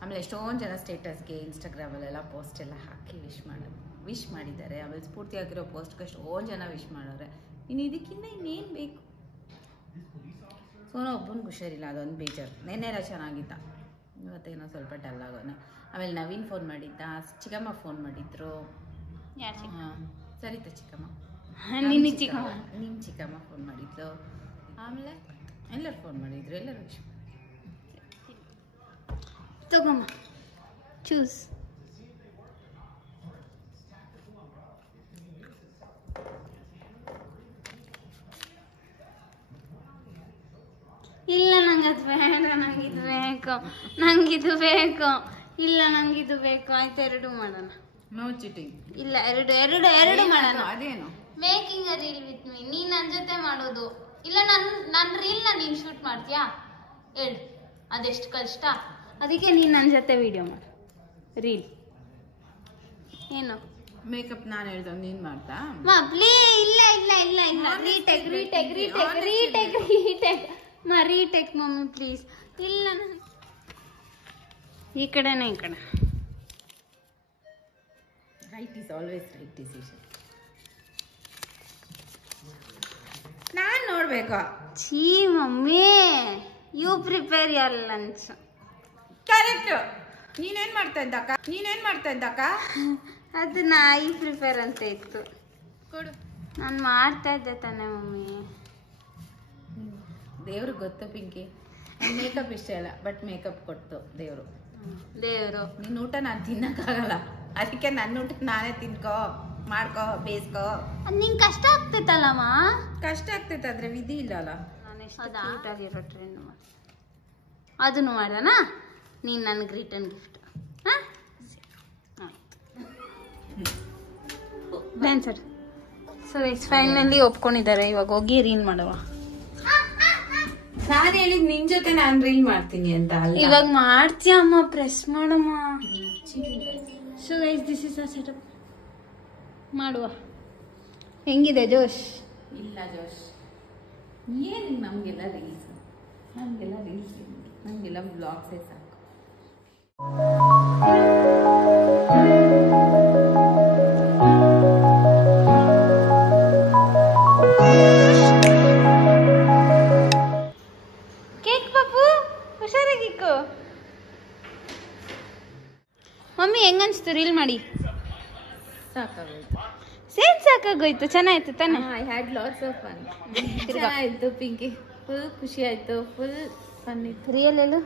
ಆಮೇಲೆ ಎಷ್ಟೊಂದು ಜನ ಸ್ಟೇಟಸ್ಗೆ ಇನ್ಸ್ಟಾಗ್ರಾಮಲ್ಲೆಲ್ಲ ಪೋಸ್ಟ್ ಎಲ್ಲ ಹಾಕಿ ವಿಶ್ ಮಾಡಿದ್ದಾರೆ. ಆಮೇಲೆ ಸ್ಫೂರ್ತಿ ಆಗಿರೋ ಪೋಸ್ಟ್ಗೆ ಎಷ್ಟೊಂದು ಜನ ವಿಶ್ ಮಾಡೋರೆ. ಇನ್ನು ಇದಕ್ಕಿಂತ ಇನ್ನೇನು ಬೇಕು? ಸೋನೋ ಒಬ್ಬನಿಗೆ ಹುಷಾರಿಲ್ಲ, ಅದೊಂದು ಬೇಜಾರು. ನೆನ್ನೆಲ್ಲ ಚೆನ್ನಾಗಿದ್ದ, ಇವತ್ತೇನೋ ಸ್ವಲ್ಪ ಡಲ್ ಆಗೋನೆ. ಆಮೇಲೆ ನವೀನ್ ಫೋನ್ ಮಾಡಿದ್ದ, ಚಿಕ್ಕಮ್ಮ ಫೋನ್ ಮಾಡಿದ್ರು. ಸರಿತಾ ಚಿಕ್ಕಮ್ಮ, ನಿನ್ನ ಚಿಕ್ಕಮ್ಮ, ನಿಮ್ಮ ಚಿಕ್ಕಮ್ಮ ಫೋನ್ ಮಾಡಿದ್ಲು. ಆಮೇಲೆ ಎಲ್ಲರೂ ಫೋನ್ ಮಾಡಿದ್ರು, ಎಲ್ಲರೂ ವಿಶ್. ತಗೊಮ್ಮ, ಚೂಸ್. ಇಲ್ಲ ನಂಗೆ ಅದು ಬೇಡ, ನಂಗಿದು ಬೇಕು, ನಂಗಿದು ಬೇಕು, ಇಲ್ಲ ನಂಗಿದು ಬೇಕು. ಆಯ್ತು, ಎರಡು ಮಾಡೋಣ. No cheating. ಇಲ್ಲ, ಎರಡು ಮಾಡೋಣ. ಅದೇನು making a reel with me. ನೀನ್ ನನ್ನ ಜೊತೆ ಮಾಡೋದು. ಇಲ್ಲ, ನನ್ನ ರೀಲ್ನ ನೀನು ಶೂಟ್ ಮಾಡ್ತೀಯಾ? ಹೇಳು, ಅದೆಷ್ಟು ಕಷ್ಟ. ಅದಕ್ಕೆ ನೀನು ನನ್ನ ಜೊತೆ ವಿಡಿಯೋ ಮಾಡು, ರೀಲ್. ಏನು ಮೇಕಪ್ ನಾನು ಹೇಳ್ದೆ, ನೀನು ಮಾಡ್ತಾ? ಮಾ ಪ್ಲೀಸ್. ಇಲ್ಲ ಇಲ್ಲ ಇಲ್ಲ ಇಲ್ಲ, ರೀಟೆಕ್ ಮಮ್ಮಿ ಪ್ಲೀಸ್. ಇಲ್ಲ, ಈ ಕಡೆನೇ, ಈ ಕಡೆ. Right is always right decision. ನಾನು ನೋಡ್ಬೇಕಾ? ಛೀ mummy, you prepare your lunch. Correct. ನೀನೇನ್ ಮಾಡ್ತಾ ಇದ್ದಕ್ಕ? ಅದು ನಾಯಿ ಪ್ರಿಪೇರ್ ಅಂತ ಇತ್ತು. ಕೊಡು. ನಾನು ಮಾಡ್ತಾ ಇದ್ದೆ ತಾನೆ ಮಮ್ಮಿ. ದೇವ್ರಿಗೆ ಗೊತ್ತು ಪಿಂಕಿ, ಮೇಕಪ್ ಇಷ್ಟ ಇಲ್ಲ, ಬಟ್ ಮೇಕಪ್ ಕೊಟ್ಟು ದೇವರು. ನಿನ್ನ ಊಟ ನಾನು ತಿನ್ನಕ್ಕಾಗಲ್ಲ, ಅದಕ್ಕೆ ನನ್ನ ಊಟ ನಾನೇ ತಿನ್ಕೋ, ಮಾಡ್ಕೋ, ಬೇಯಿಸ್ಕೋ. ಅದು ನಿಂಗೆ ಕಷ್ಟ ಆಗ್ತೈತಲ್ಲಮ್ಮ. ಕಷ್ಟ ಆಗ್ತೈತೆ, ಆದ್ರೆ ವಿಧಿ ಇಲ್ಲ ಅಲ್ಲ. ಕ್ಯೂಟಾಗಿರೋ ಟ್ರೆಂಡ್ ಮಾಡಿ ಅದನ್ನು ಮಾಡೋಣ. ನೀನು ನನಗೆ ರಿಟರ್ನ್ ಗಿಫ್ಟ್. ಹಾಂ, ಡ್ಯಾನ್ಸರ್. ಸೊ ಫೈನಲಿ ಒಪ್ಕೊಂಡಿದ್ದಾರೆ. ಇವಾಗ ಹೋಗಿ ರೀಲ್ ಮಾಡುವ. ನಾನು ಹೇಳಿದ್ ನಿನ್ ಜೊತೆ ನಾನು ರೀಲ್ ಮಾಡ್ತೀನಿ ಅಂತ ಅಲ್ಲ. ಇವಾಗ ಮಾಡ್ತೀಯ ಅಮ್ಮ, ಪ್ರೆಸ್ ಮಾಡಮ್ಮ. So guys, this is a setup. ಮಾಡುವ. ಹೆಂಗಿದೆ ಜೋಶ್? ಇಲ್ಲ ಜೋಶ್, ಏನು ನಮಗೆಲ್ಲ ರೀಲ್ಸ್, ನಮಗೆಲ್ಲ ಬ್ಲಾಗ್ಸೇ ಸಾಕು. ಕೇಕ್ ಪಾಪು, ಹುಷಾರಾಗಿಕ್ಕು. ಮಮ್ಮಿ ಹೆಂಗನ್ಸ್ತು ರೀಲ್ ಮಾಡಿ? ಸಾಕಾಗೋಯ್ತು. ಸಾಕಾಗೋಯ್ತು. ಚೆನ್ನಾಯ್ತು ತಾನೆ? I had lots of fun. ಚೆನ್ನಾಗಿತ್ತು ಪಿಂಕಿ, ಫುಲ್ ಖುಷಿ ಆಯ್ತು, ಫುಲ್ ಫನ್ ಇತ್ತು. ರಿಯಲ್ ಎಲ್ಲ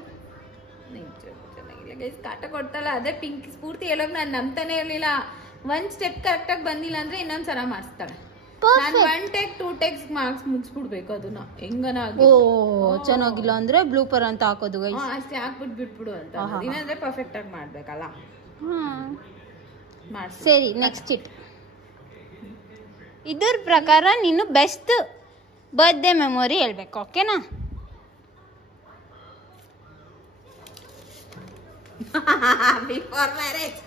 ಚೆನ್ನಾಗಿಲ್ಲ ಗೈಸ್, ಕಾಟ ಕೊಡ್ತಲ್ಲ. ಅದೇ ಪಿಂಕಿ ಸ್ಫೂರ್ತಿ ಹೇಳೋಕೆ ನಾನು ನಂಬ್ತಾನೆ ಇರಲಿಲ್ಲ. ಒಂದ್ ಸ್ಟೆಪ್ ಕರೆಕ್ಟಾಗಿ ಬಂದಿಲ್ಲ ಅಂದ್ರೆ ಇನ್ನೊಂದ್ಸಲ ಮಾಡಿಸ್ತಾಳೆ. ನಾನು 1 ಟೇಕ್ 2 ಟೇಕ್ಸ್ ಮಾರ್ಕ್ಸ್ ಮುಗಿಸ್ಬಿಡ್ಬೇಕು ಅದನ್ನ, ಹೆಂಗನ. ಓ, ಚೆನ್ನಾಗಿಲ್ಲ ಅಂದ್ರೆ ಬ್ಲೂಪರ್ ಅಂತ ಹಾಕೋದು ಗೈಸ್. ಅಷ್ಟೇ ಹಾಕ್ಬಿಟ್ಟು ಬಿಟ್ಬಿಡು ಅಂತ. ಇಲ್ಲಾಂದ್ರೆ ಪರ್ಫೆಕ್ಟ್ ಆಗಿ ಮಾಡ್ಬೇಕಲ್ಲ. ಸರಿ, ನೆಕ್ಸ್ಟ್ ಇಟ್. ಇದ್ರ ಪ್ರಕಾರ ನೀನು ಬೆಸ್ಟ್ ಬರ್ತ್ಡೇ ಮೆಮೊರಿ ಹೇಳ್ಬೇಕು, ಓಕೆನಾ? ಬಿಫೋರ್ ಮ್ಯಾರೇಜ್,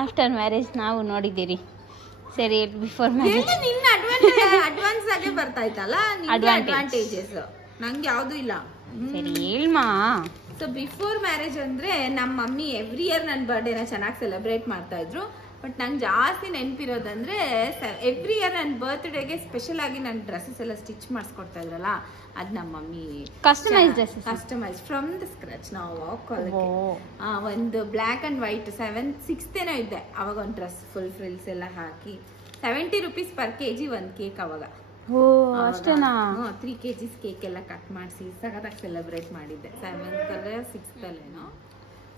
ಆಫ್ಟರ್ ಮ್ಯಾರೇಜ್ ನಾವು ನೋಡಿದ್ದೀರಿ. ಸರಿ, ಬಿಫೋರ್ ಮ್ಯಾರೇಜ್. ನಿನ್ನ ಅಡ್ವಾನ್ಸ್ ಆಗಿ ಬರ್ತಾ ಇತ್ತಲ್ಲ, ಅಡ್ವಾಂಟೇಜಸ್ ನಂಗೆ ಯಾವ್ದು ಇಲ್ಲ. ಸರಿ ಹೇಳ್ಮಾ. ಸೊ ಬಿಫೋರ್ ಮ್ಯಾರೇಜ್ ಅಂದ್ರೆ ನಮ್ಮ ಮಮ್ಮಿ ಎವ್ರಿ ಇಯರ್ ನನ್ನ ಬರ್ಡೇನ ಚೆನ್ನಾಗಿ ಸೆಲೆಬ್ರೇಟ್ ಮಾಡ್ತಾ ಇದ್ರು. ಬಟ್ ನಂಗೆ ಜಾಸ್ತಿ ನೆನಪಿರೋದಂದ್ರೆ ಎವ್ರಿ ಇಯರ್ ನನ್ನ ಬರ್ತ್ಡೇಗೆ ಸ್ಪೆಷಲ್ ಆಗಿ ನನ್ನ ಡ್ರೆಸ್ಸಸ್ ಎಲ್ಲ ಸ್ಟಿಚ್ ಮಾಡಿಸ್ಕೊಡ್ತಾ ಇದ್ರಲ್ಲ, ಅದು ನಮ್ಮ mummy customise from the scratch. ನಾವು ಒಂದು ಬ್ಲ್ಯಾಕ್ ಅಂಡ್ ವೈಟ್ 6th ಏನೋ ಇದ್ದೆ ಅವಾಗ, ಒಂದು ಡ್ರೆಸ್ ಫುಲ್ ಫ್ರಿಲ್ಸ್ ಎಲ್ಲ ಹಾಕಿ 70 rupees per kg ಒಂದು ಕೇಕ್. ಅವಾಗ ಅಷ್ಟೇನಾ? 3 kgs ಕೇಕ್ ಎಲ್ಲ ಕಟ್ ಮಾಡಿಸಿ ಸಖತ್ತಾಗಿ ಸೆಲೆಬ್ರೇಟ್ ಮಾಡಿದ್ದೆ. 7th ಅಲ್ಲೇ 6th ಅಲ್ಲೇನೋ.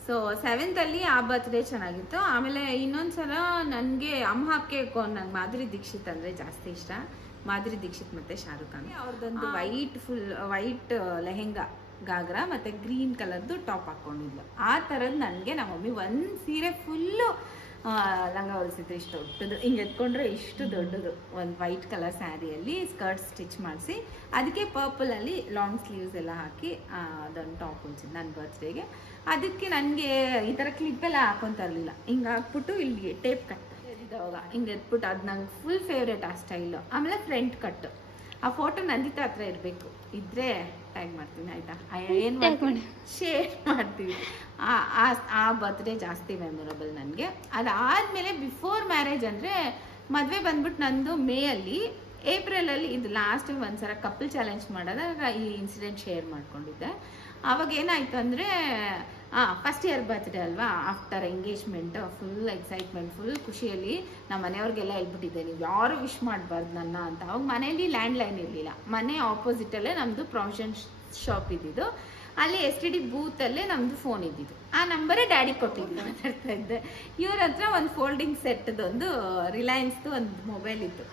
ಸೊ 7th ಅಲ್ಲಿ ಆ ಬರ್ತ್ಡೇ ಚೆನ್ನಾಗಿತ್ತು. ಆಮೇಲೆ ಇನ್ನೊಂದ್ಸಲ ನನಗೆ ಅಮ್ಮಾಪ್ಗೆ ನಂಗೆ ಮಾಧುರಿ ದೀಕ್ಷಿತ್ ಅಂದ್ರೆ ಜಾಸ್ತಿ ಇಷ್ಟ. ಮಾಧುರಿ ದೀಕ್ಷಿತ್ ಮತ್ತೆ ಶಾರುಖ್ ಖಾನ್ ಅವ್ರದ್ದೊಂದು ವೈಟ್ ಲೆಹೆಂಗಾ ಗಾಗ್ರಾ ಮತ್ತು ಗ್ರೀನ್ ಕಲರ್ದು ಟಾಪ್ ಹಾಕ್ಕೊಂಡಿದ್ಲು. ಆ ಥರದ್ದು ನನಗೆ ನಮ್ಮ ಮಮ್ಮಿ ಒಂದು ಸೀರೆ ಫುಲ್ಲು ಲಂಗ ಹೊಲಿಸಿದ್ರು. ಇಷ್ಟು ದೊಡ್ಡದು ಹಿಂಗೆ ಎತ್ಕೊಂಡ್ರೆ ಇಷ್ಟು ದೊಡ್ಡದು ಒಂದು ವೈಟ್ ಕಲರ್ ಸ್ಯಾರಿಯಲ್ಲಿ ಸ್ಕರ್ಟ್ ಸ್ಟಿಚ್ ಮಾಡಿಸಿ ಅದಕ್ಕೆ ಪರ್ಪಲಲ್ಲಿ ಲಾಂಗ್ ಸ್ಲೀವ್ಸ್ ಎಲ್ಲ ಹಾಕಿ ಅದೊಂದು ಟಾಪ್ ಹೊಲಿಸಿದ್ದು ನನ್ನ ಬರ್ತ್ಡೇಗೆ. ಅದಕ್ಕೆ ನನಗೆ ಈ ಥರ ಕ್ಲಿಪ್ಪೆಲ್ಲ ಹಾಕೊತಾ ಇರಲಿಲ್ಲ. ಹಿಂಗೆ ಹಾಕ್ಬಿಟ್ಟು ಇಲ್ಲಿ ಟೇಪ್ ಕಟ್ ಇದಾವಾಗ ಹಿಂಗೆ ಎತ್ಬಿಟ್ಟು ಅದು ನಂಗೆ ಫುಲ್ ಫೇವ್ರೇಟ್ ಆ ಸ್ಟೈಲು. ಆಮೇಲೆ ಫ್ರಂಟ್ ಕಟ್ಟು. ಆ ಫೋಟೋ ನಂದಿತ ಹತ್ರ ಇರಬೇಕು, ಇದ್ರೆ ಟ್ಯಾಗ್ ಮಾಡ್ತೀನಿ ಆಯ್ತಾ? ಏನು ಮಾಡ್ಕೊಂಡು ಶೇರ್ ಮಾಡ್ತೀವಿ. ಆ ಬರ್ತ್ಡೇ ಜಾಸ್ತಿ ಮೆಮೊರಬಲ್ ನನಗೆ. ಅದಾದಮೇಲೆ ಬಿಫೋರ್ ಮ್ಯಾರೇಜ್ ಅಂದರೆ ಮದುವೆ ಬಂದ್ಬಿಟ್ಟು ನಂದು ಮೇಯಲ್ಲಿ, ಏಪ್ರಿಲಲ್ಲಿ ಇದು ಲಾಸ್ಟ್ ಟೈಮ್ ಒಂದ್ಸಲ ಕಪಲ್ ಚಾಲೆಂಜ್ ಮಾಡೋದಾಗ ಈ ಇನ್ಸಿಡೆಂಟ್ ಶೇರ್ ಮಾಡ್ಕೊಂಡಿದ್ದೆ. ಆವಾಗ ಏನಾಯ್ತು ಅಂದರೆ ಫಸ್ಟ್ ಇಯರ್ ಬರ್ತ್ಡೇ ಅಲ್ವಾ, after engagement full excitement, full ಖುಷಿಯಲ್ಲಿ ನಮ್ಮ ಮನೆಯವ್ರಿಗೆಲ್ಲ ಹೇಳ್ಬಿಟ್ಟಿದ್ದೆ ನೀವು ಯಾರು ವಿಶ್ ಮಾಡಬಾರ್ದು ನನ್ನ ಅಂತ. ಅವಾಗ ಮನೇಲಿ ಲ್ಯಾಂಡ್ಲೈನ್ ಇರಲಿಲ್ಲ. ಮನೆ ಆಪೋಸಿಟಲ್ಲೇ ನಮ್ಮದು ಪ್ರಾವಿಷನ್ ಶಾಪ್ ಇದ್ದಿದ್ದು. ಅಲ್ಲಿ STD ಬೂತಲ್ಲೇ ನಮ್ಮದು ಫೋನ್ ಇದ್ದಿದ್ದು. ಆ ನಂಬರೇ ಡ್ಯಾಡಿ ಕೊಟ್ಟಿದ್ದು ಮಾತಾಡ್ತಾ ಇದ್ದೆ. ಇವ್ರ ಹತ್ರ ಒಂದು ಫೋಲ್ಡಿಂಗ್ ಸೆಟ್ದೊಂದು ರಿಲಯನ್ಸ್ದು ಒಂದು ಮೊಬೈಲ್ ಇತ್ತು.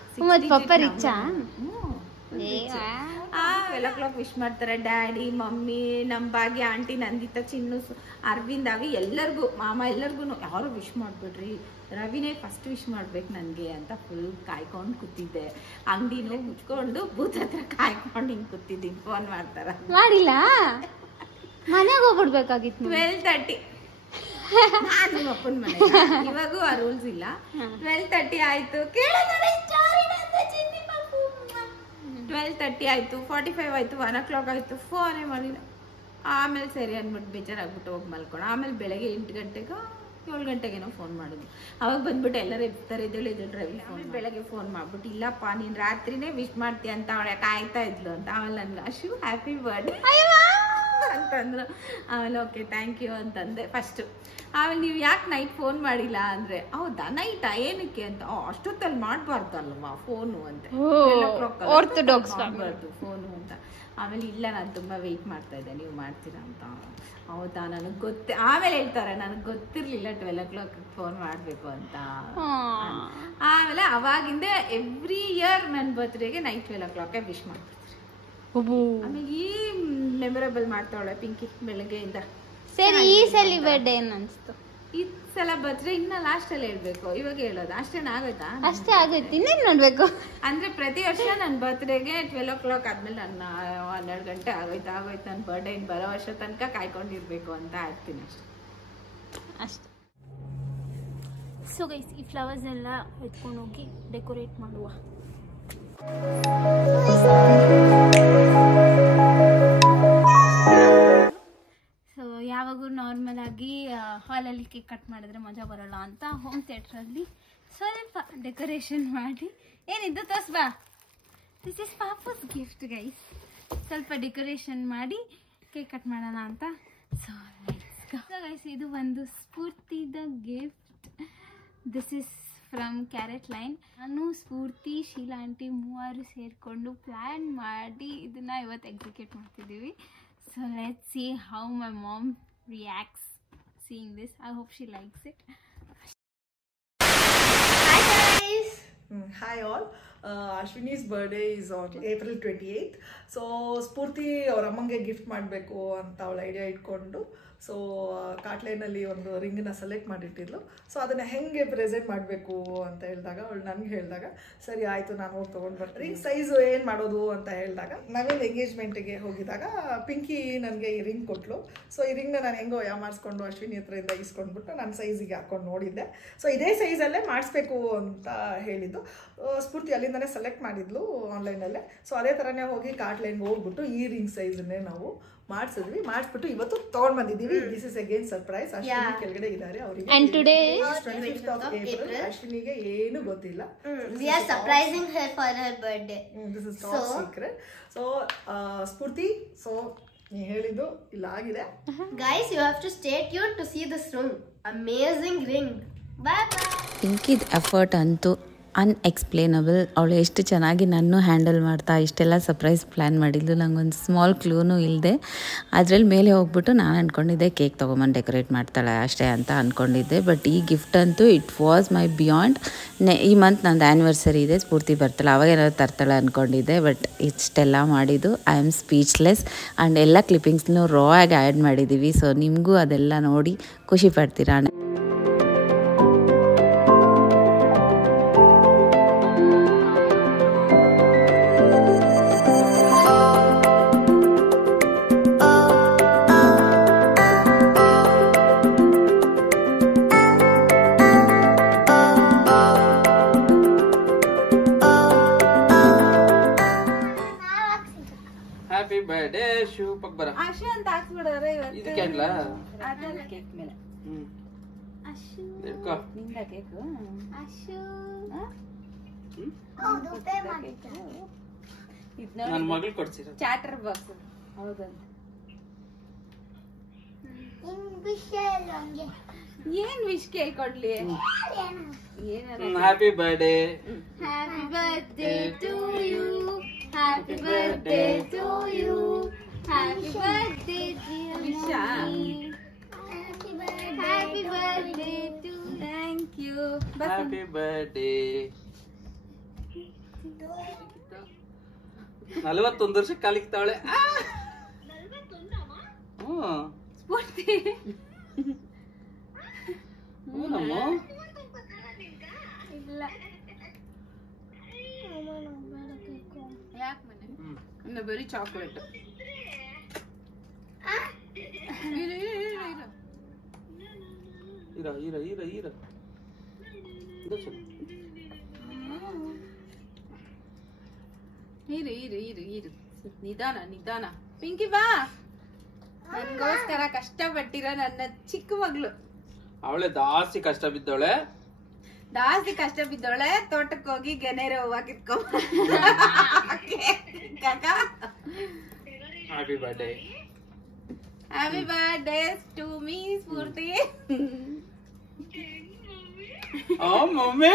12 o'clock ವಿಶ್ ಮಾಡ್ತಾರೆ ಡ್ಯಾಡಿ, ಮಮ್ಮಿ, ನಮ್ಮ ಭಾಗ್ಯ, ಆಂಟಿ, ನಂದಿತಾ, ಚಿನ್ನು, ಅರವಿಂದ್, ಅವಿ ಎಲ್ಲರಿಗೂ, ಮಾಮ ಎಲ್ಲರಿಗೂ ಯಾರು ವಿಶ್ ಮಾಡ್ಬಿಡ್ರಿ, ರವಿನೇ ಫಸ್ಟ್ ವಿಶ್ ಮಾಡ್ಬೇಕು ನನಗೆ ಅಂತ ಫುಲ್ ಕಾಯ್ಕೊಂಡು ಕೂತಿದ್ದೆ. ಅಂಗಡಿನೂ ಮುಚ್ಕೊಂಡು ಬೂತ್ ಹತ್ರ ಕಾಯ್ಕೊಂಡು ಹಿಂಗೆ ಕೂತಿದ್ದೀನಿ. ಫೋನ್ ಮಾಡಿಲ್ಲ, ಮನೆಗೆ ಹೋಗ್ಬಿಡ್ಬೇಕಾಗಿತ್ತು. 12:30 ನಾನು ನಿಮ್ಮ ಅಪ್ಪನ ಮನೆ. ಇವಾಗೂ ಆ ರೂಲ್ಸ್ ಇಲ್ಲ. 12:30 ಆಯ್ತು, 12:30 ಆಯ್ತು, 45 ಆಯ್ತು, 1 o'clock ಆಯ್ತು, ಫೋನೇ ಮಾಡಿಲ್ಲ. ಆಮೇಲೆ ಸರಿ ಅಂದ್ಬಿಟ್ಟು ಬೇಜಾರಾಗ್ಬಿಟ್ಟು ಹೋಗಿ ಮಲ್ಕೊಂಡು ಆಮೇಲೆ ಬೆಳಗ್ಗೆ 8 ಗಂಟೆಗೆ 7 ಗಂಟೆಗೇನೋ ಫೋನ್ ಮಾಡಿದ್ವಿ. ಅವಾಗ ಬಂದ್ಬಿಟ್ಟು ಎಲ್ಲರೂ ಇರ್ತಾರೆ ರವಿ ಫೋನ್. ಬೆಳಗ್ಗೆ ಫೋನ್ ಮಾಡ್ಬಿಟ್ಟು ಇಲ್ಲಪ್ಪ ನೀನು ರಾತ್ರಿನೇ ವಿಶ್ ಮಾಡ್ತೀಯ ಅಂತ ಅವಳೆ ಕಾಯ್ತಾ ಇದ್ಲು ಅಂತ. ಆಮೇಲೆ ನನ್ಗೆ ಅಶು ಹ್ಯಾಪಿ ಬರ್ಡೇ ಅಂತಂದ್ರು. ಆಮೇಲೆ ಓಕೆ ಥ್ಯಾಂಕ್ ಯು ಅಂತಂದೆ ಫಸ್ಟು. ಆಮೇಲೆ ನೀವು ಯಾಕೆ ನೈಟ್ ಫೋನ್ ಮಾಡಿಲ್ಲ ಅಂದರೆ, ಹೌದಾ ನೈಟಾ ಏನಕ್ಕೆ ಅಂತ, ಅಷ್ಟೊತ್ತಲ್ಲಿ ಮಾಡಬಾರ್ದಲ್ವಾ ಫೋನು ಅಂತ, ಮಾಡಬಾರ್ದು ಫೋನು ಅಂತ. ಆಮೇಲೆ ಇಲ್ಲ ನಾನು ತುಂಬ ವೆಯ್ಟ್ ಮಾಡ್ತಾ ಇದ್ದೆ ನೀವು ಮಾಡ್ತೀರಾ ಅಂತ. ಹೌದಾ ನನಗೆ ಗೊತ್ತೇ, ಆಮೇಲೆ ಹೇಳ್ತಾರೆ ನನಗೆ ಗೊತ್ತಿರಲಿಲ್ಲ 12 o'clock ಫೋನ್ ಮಾಡಬೇಕು ಅಂತ. ಆಮೇಲೆ ಅವಾಗಿಂದ ಎವ್ರಿ ಇಯರ್ ನನ್ನ ಬರ್ತ್ಡೇಗೆ ನೈಟ್ 12 o'clock ವಿಶ್ ಮಾಡ್ತಿದ್ರು. ಆಮೇಲೆ ಈ ಮೆಮೊರೇಬಲ್ ಮಾಡ್ತಾವಳೆ ಪಿಂಕಿ ಬೆಳಗ್ಗೆಯಿಂದ. ಸರಿ, ಈ ಸಲ ಬರ್ಡೇ ಏನು ಅನಿಸ್ತು? ಈ ಸಲ ಬರ್ತ್ಡೇ ಇನ್ನ ಲಾಸ್ಟ್ ಅಲ್ಲಿ ಹೇಳ್ಬೇಕು, ಇವಾಗ ಹೇಳೋದು ಅಷ್ಟೇನ ಆಗೋಯ್ತಾ? ಅಷ್ಟೇ ಆಗೋಯ್ತು, ಇನ್ನೇನು ನೋಡ್ಬೇಕು ಅಂದ್ರೆ ಪ್ರತಿ ವರ್ಷ ನನ್ನ ಬರ್ತ್ಡೇಗೆ 12 o'clock ಆದ್ಮೇಲೆ ನನ್ನ 12 ಗಂಟೆ ಆಗೋಯ್ತು ನನ್ನ ಬರ್ಡೇ ಇನ್ನು ಬರೋ ವರ್ಷ ತನಕ ಕಾಯ್ಕೊಂಡಿರ್ಬೇಕು ಅಂತ ಆಡ್ತೀನಿ ಅಷ್ಟೇ. ಸೊ ಗೈಸ್, ಈ ಫ್ಲವರ್ಸ್ ಎಲ್ಲ ಎತ್ಕೊಂಡು ಹೋಗಿ ಡೆಕೋರೇಟ್ ಮಾಡುವ. ಸೊ ಯಾವಾಗೂ ನಾರ್ಮಲ್ ಆಗಿ ಹಾಲಲ್ಲಿ ಕೇಕ್ ಕಟ್ ಮಾಡಿದ್ರೆ ಮಜಾ ಬರೋಲ್ಲ ಅಂತ ಹೋಮ್ ಥಿಯೇಟ್ರಲ್ಲಿ ಸ್ವಲ್ಪ ಡೆಕೋರೇಷನ್ ಮಾಡಿ, ಏನಿದ್ದು ತೋರ್ಸ್ಬಾ, ದಿಸ್ ಇಸ್ ಪಾಪಸ್ ಗಿಫ್ಟ್ ಗೈಸ್. ಸ್ವಲ್ಪ ಡೆಕೋರೇಷನ್ ಮಾಡಿ ಕೇಕ್ ಕಟ್ ಮಾಡೋಣ ಅಂತ. ಸೊ ಗೈಸ್, ಇದು ಒಂದು ಸ್ಫೂರ್ತಿದ gift. This is from CaratLane. ನಾನು ಸ್ಫೂರ್ತಿ, ಶೀಲಾ ಆಂಟಿ ಮೂವರು ಸೇರಿಕೊಂಡು ಪ್ಲ್ಯಾನ್ ಮಾಡಿ ಇದನ್ನು ಇವತ್ತು ಎಕ್ಸಿಕ್ಯೂಟ್ ಮಾಡ್ತಿದ್ದೀವಿ. So let's see how my mom reacts seeing this. I hope she likes it. Hi guys! Hi all. Ashwini's birthday is on April 28th. So Spoorthi ಅವ್ರ ಅಮ್ಮಂಗೆ gift ಮಾಡಬೇಕು ಅಂತ ಅವಳ ಐಡಿಯಾ ಇಟ್ಕೊಂಡು ಸೊ ಕಾಟ್ಲೇನಲ್ಲಿ ಒಂದು ರಿಂಗನ್ನ ಸೆಲೆಕ್ಟ್ ಮಾಡಿಟ್ಟಿದ್ಲು. ಸೊ ಅದನ್ನು ಹೆಂಗೆ ಪ್ರೆಸೆಂಟ್ ಮಾಡಬೇಕು ಅಂತ ಹೇಳಿದಾಗ ಅವಳು ನನಗೆ ಹೇಳಿದಾಗ ಸರಿ ಆಯಿತು ನಾನು ಹೋಗಿ ತೊಗೊಂಡು ಬರ್ತೀನಿ. ರಿಂಗ್ ಸೈಜು ಏನು ಮಾಡೋದು ಅಂತ ಹೇಳಿದಾಗ ನಾವೇನು ಎಂಗೇಜ್ಮೆಂಟಿಗೆ ಹೋಗಿದಾಗ ಪಿಂಕಿ ನನಗೆ ಈ ರಿಂಗ್ ಕೊಟ್ಟಳು. ಸೊ ಈ ರಿಂಗ್ನ ನಾನು ಹೆಂಗೋ ಮಾಡಿಸ್ಕೊಂಡು ಅಶ್ವಿನಿ ಹತ್ರದಿಂದ ಇಸ್ಕೊಂಡ್ಬಿಟ್ಟು ನನ್ನ ಸೈಜಿಗೆ ಹಾಕ್ಕೊಂಡು ನೋಡಿದ್ದೆ. ಸೊ ಇದೇ ಸೈಜಲ್ಲೇ ಮಾಡಿಸ್ಬೇಕು ಅಂತ ಹೇಳಿದ್ದು. ಸ್ಫೂರ್ತಿ ಅಲ್ಲಿಂದನೇ ಸೆಲೆಕ್ಟ್ ಮಾಡಿದ್ಲು ಆನ್ಲೈನಲ್ಲೇ. ಸೊ ಅದೇ ಥರನೇ ಹೋಗಿ ಕಾಟ್ಲೈನ್ಗೆ ಹೋಗ್ಬಿಟ್ಟು ಈ ರಿಂಗ್ ಸೈಜನ್ನೇ ನಾವು ಮಾಡಿಸಿದ್ವಿ. ಮಾಡಿಸ್ಬಿಟ್ಟು ಇವತ್ತು ತೊಗೊಂಡು ಬಂದಿದ್ದೀವಿ. This is again surprise. Ashwini ಕೆಳಗಡೆ ಇದ್ದಾರೆ, ಅವರಿಗೆ 25th of April. ಅಶ್ವಿನಿಗೆ ಏನು ಗೊತ್ತಿಲ್ಲ. We are surprising her for her birthday. This is top secret. So Spoorthi, so ನೀ ಹೇಳಿದ್ದು ಇಲ್ಲ ಆಗಿದೆ. Guys, you have to stay tuned to see this ring. Amazing ring. Bye bye. ಪಿಂಕಿದ್ effort ಅಂತೂ unexplainable. ಅವಳು ಎಷ್ಟು ಚೆನ್ನಾಗಿ ನನ್ನೂ ಹ್ಯಾಂಡಲ್ ಮಾಡ್ತಾ ಇಷ್ಟೆಲ್ಲ ಸರ್ಪ್ರೈಸ್ ಪ್ಲ್ಯಾನ್ ಮಾಡಿದ್ಲು. ನಂಗೊಂದು ಸ್ಮಾಲ್ ಕ್ಲೂನೂ ಇಲ್ಲದೆ ಅದರಲ್ಲಿ ಮೇಲೆ ಹೋಗ್ಬಿಟ್ಟು ನಾನು ಅಂದ್ಕೊಂಡಿದ್ದೆ ಕೇಕ್ ತೊಗೊಂಬಂದು ಡೆಕೋರೇಟ್ ಮಾಡ್ತಾಳೆ ಅಷ್ಟೇ ಅಂತ ಅಂದ್ಕೊಂಡಿದ್ದೆ. ಬಟ್ ಈ ಗಿಫ್ಟ್ ಅಂತೂ ಇಟ್ ವಾಸ್ ಮೈ ಬಿಯಾಂಡ್. ಈ ಮಂತ್ ನಂದು ಆ್ಯನಿವರ್ಸರಿ ಇದೆ, ಸ್ಫೂರ್ತಿ ಬರ್ತಾಳೆ, ಅವಾಗ ಏನಾದ್ರು ತರ್ತಾಳೆ ಅಂದ್ಕೊಂಡಿದ್ದೆ. ಬಟ್ ಇಷ್ಟೆಲ್ಲ ಮಾಡಿದ್ದು ಐ ಆಮ್ ಸ್ಪೀಚ್ಲೆಸ್. ಆ್ಯಂಡ್ ಎಲ್ಲ ಕ್ಲಿಪ್ಪಿಂಗ್ಸ್ನೂ ರಾ ಆಗಿ ಆ್ಯಡ್ ಮಾಡಿದ್ದೀವಿ. ಸೊ ನಿಮಗೂ ಅದೆಲ್ಲ ನೋಡಿ ಖುಷಿ ಪಡ್ತೀರಾ. ಹ್ಯಾಪಿ ಬರ್ಡೇ ಶೂ ಪಕ್ಬರ ಆಶು ಅಂತ ಹಾಕ್ಬಿಡೋರೆ ಇವತ್ತು. ಇದು ಕ್ಯಾಂಡ್ಲಾ ಅದಲ್ಲ ಕೇಕ್ ಮೇಲೆ. ಅಶು ಹಿಡ್ಕೋ. ನಿಂದ ಕೇಕು? ಅಶು ಹೌದು ಪೇ ಮಾಡಿದ್ದೆ. ಇದು ನನ್ನ ನೋಡಿ ಮಗಳು ಕೊಡ್ಸಿರ ಚಾಟರ್ ಬಾಕ್ಸ್. ಹೌದಂತ. ವಿಷಯ ಇಲ್ಲ ಹಂಗೆ. ಏನ್ ವಿಶ್ ಕೇಳ್ಕೊಡ್ಲಿ? ಏನು? ಏನಾರ happy birthday. Happy birthday to you, happy birthday to you, happy birthday dear wish ಆ? Happy birthday to. Thank you. Happy birthday. 41 ವರ್ಷ ಕಾಲಿಕ್ತಾವಳೆ. ಸ್ಫೂರ್ತಿ ನಮ್ಮ ಯಾಕೆ ಮನೆ ಇನ್ನು ಬರೀ ಚಾಕ್ಲೇಟ್. ಇರ ಇರ ಇರ ಇರ ಇರು ನಿಧಾನ ನಿಧಾನ. ಪಿಂಕಿ ಬಾ. ನನ್ಗೋಸ್ಕರ ಕಷ್ಟಪಟ್ಟಿರೋ ನನ್ನ ಚಿಕ್ಕ ಮಗಳು. ಅವಳೆ ಜಾಸ್ತಿ ಕಷ್ಟ ಬಿದ್ದವಳೆ. ತೋಟಕ್ಕೆ ಹೋಗಿ ಗೆನೇರೆ ಹೂವ ಕಿತ್ಕೊ. Happy birthday. Happy birthday to me Spoorthi. ಆ ಮಮ್ಮಿ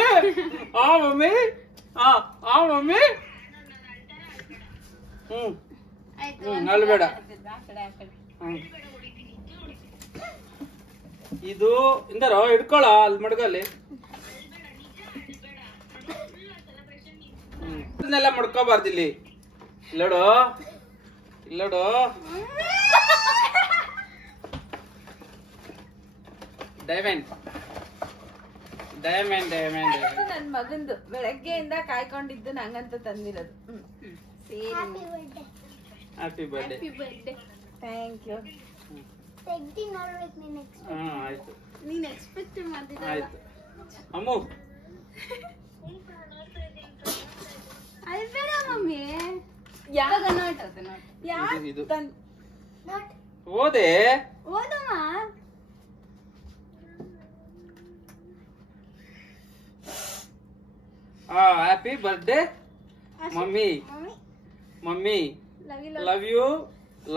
ಆ ಮಮ್ಮಿ ಆ ಮಮ್ಮಿ. ಅಲ್ಬೇಡ. ಇದು ಇಂದಾರ ಹಿಡ್ಕೊಳ ಅಲ್ಲಿ ಮಡ್ಗಲ್ಲಿ. ಇದನ್ನೆಲ್ಲ ಮಡ್ಕೋಬಾರ್ದು ಇಲ್ಲಿ. ಇಲ್ಲೋಡು ಇಲ್ಲೋಡು. Diamond diamond diamond. ನನ್ ಮಗಂದು ಬೆಳಗ್ಗೆಯಿಂದ ಕಾಯ್ಕೊಂಡಿದ್ದು ನಂಗಂತ ತಂದಿರೋದು. Happy birthday. Happy birthday. Thank you. ತೆಗ್ದಿ ನೋಡ್ಬೇಕು ನೀನು ನೆಕ್ಸ್ಟ್. ಆಯ್ತು ನೀನ್ ಎಕ್ಸ್ಪೆಕ್ಟ್ ಮಾಡಿದ ಆಯ್ತು ಅಮ್ಮು. ಅಲ್ಬೇಡ ಮಮ್ಮಿ. ಯಾವಾಗ ಇದು ನೋಟ್ ಓದೆ. ಓದಮ್ಮ. Happy birthday mummy. Mummy love you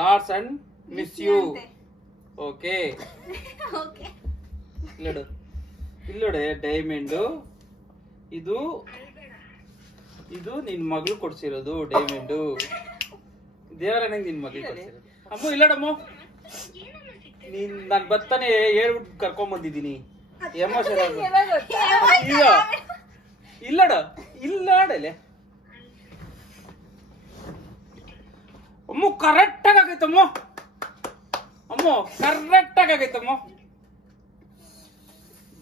lots and miss you. Okay ಇಲ್ಲೋಡು ಇಲ್ಲೋಡೆ ಡೈಮಂಡ್. ಇದು ಇದು ನಿನ್ ಮಗಳು ಕೊಡ್ಸಿರೋದು ಡೈಮಂಡ್. ದೇವರ ನಂಗೆ ನಿನ್ ಮಗಳು ಕೊಡ್ಸಿರೋದು. ಅಮ್ಮ ಇಲ್ಲಡಮ್ಮ, ನೀನ್ ನಾನ್ ಬತ್ತಾನೆ ಹೇಳ್ಬಿಟ್ಟು ಕರ್ಕೊಂಡ್ ಬಂದಿದ್ದೀನಿ. ಎಮೋಷನ್ ಇಲ್ಲಡ ಇಲ್ಲಾಡಲೆ ಅಮ್ಮ. ಕರೆಕ್ಟ್ ಆಗೈತಮ್ಮ ಅಮ್ಮ, ಕರೆಕ್ಟ್ ಆಗೈತಮ್ಮ.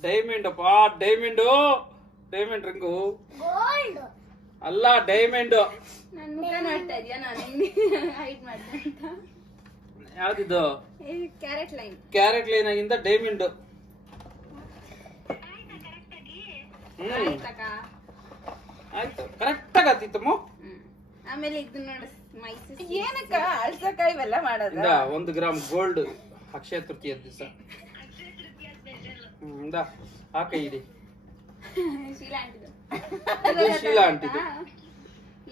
ಡೈಮಂಡ್ ಅಪ್ಪ, ಡೈಮಂಡು. ಡೈಮಂಡ್ ರಿಂಗು ಗೋಲ್ಡ್ ಅಲ್ಲ, ಡೈಮಂಡ್. ನನ್ ಮುಖ ನೋಡ್ತಾ ಇದೀಯಾ? ನಾನು ಹೈಡ್ ಮಾಡ್ದೆ ಅಂತ. ಯಾವ್ದಿದ್ದು? CaratLane. ಕ್ಯಾರೆಟ್ ಲೈನ್ ಆಗಿಂದ ಡೈಮಂಡ್. ಆಯ್ತು, ಕರೆಕ್ಟ್ ಆಗತ್ತಿತ್ತಮ್ಮ. ಆಮೇಲೆ ಇದು ನೋಡು ಮೈಸೂರು. ಏನಕ್ಕ ಅಳ್ಸಕ್ಕ ಇವೆಲ್ಲ ಮಾಡೋದು? 1 ಗ್ರಾಮ್ ಗೋಲ್ಡ್ ಅಕ್ಷಯ ತೃತೀಯ ದಿವಸ. ಹಾಕ ಇಡಿ. ಶೀಲಾ ಆಂಟಿದು. ಇದು ಶೀಲಾ ಆಂಟಿದು.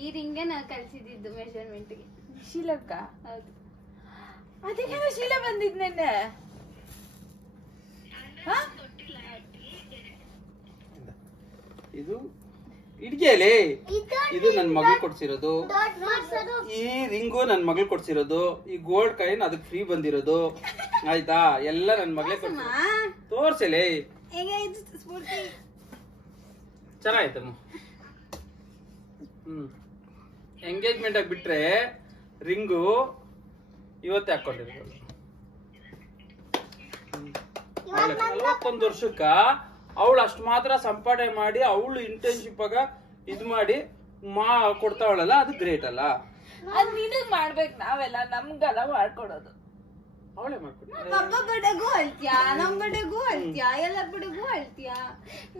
ಈ ರಿಂಗೆ ನಾವು ಕಲ್ಸಿದ್ದು ಮೆಜರ್ಮೆಂಟ್ಗೆ. ಶೀಲಕ್ಕ? ಹೌದು. ಅದಕ್ಕೆ ಶೀಲ ಬಂದಿದ್ ನೆನ್ನೆ. ಇದು ಇಡ್ಗೆಲೆ ಇದು ನನ್ ಮಗಳು ಕೊಡ್ಸಿರೋದು, ಈ ರಿಂಗು ನನ್ ಮಗಳು ಕೊಡ್ಸಿರೋದು, ಈ ಗೋಲ್ಡ್ ಕಾಯಿನ್ ಅದಕ್ಕೆ ಫ್ರೀ ಬಂದಿರೋದು ಆಯ್ತಾ, ಎಲ್ಲ ನನ್ ಮಗಳೇ ತೋರ್ಸಲೇ. ಚೆನ್ನಾಯ್ತಮ್ಮ. ಎಂಗೇಜ್ಮೆಂಟ್ ಆಗಿ ಬಿಟ್ರೆ ರಿಂಗು ಇವತ್ತೇ ಹಾಕೊಂಡಿರೋದು. 41 ವರ್ಷಕ್ಕ ಅವಳು ಅಷ್ಟು ಮಾತ್ರ ಸಂಪಾದನೆ ಮಾಡಿ ಅವಳು ಇಂಟರ್ನ್ಶಿಪ್ ಆಗ ಇದ್ ಮಾಡಿ ಕೊಡ್ತಾವಳಲ್ಲ, ಅದು ಗ್ರೇಟ್ ಅಲ್ಲ. ಅದ್ ನೀನು ಮಾಡ್ಬೇಕು, ನಾವೆಲ್ಲ ನಮ್ಗೆಲ್ಲ ಮಾಡ್ಕೊಡೋದು. ಅವಳೇ ಮಾಡ್ಕೊಡ್ತಾಳೆ. ನಮ್ಮ ಬಡೆಗೂ ಅಳ್ತೀಯಾ, ನಮ್ ಬಡೆಗೂ ಅಳ್ತೀಯಾ, ಎಲ್ಲರ ಬಡೆಗೂ ಅಳ್ತೀಯಾ.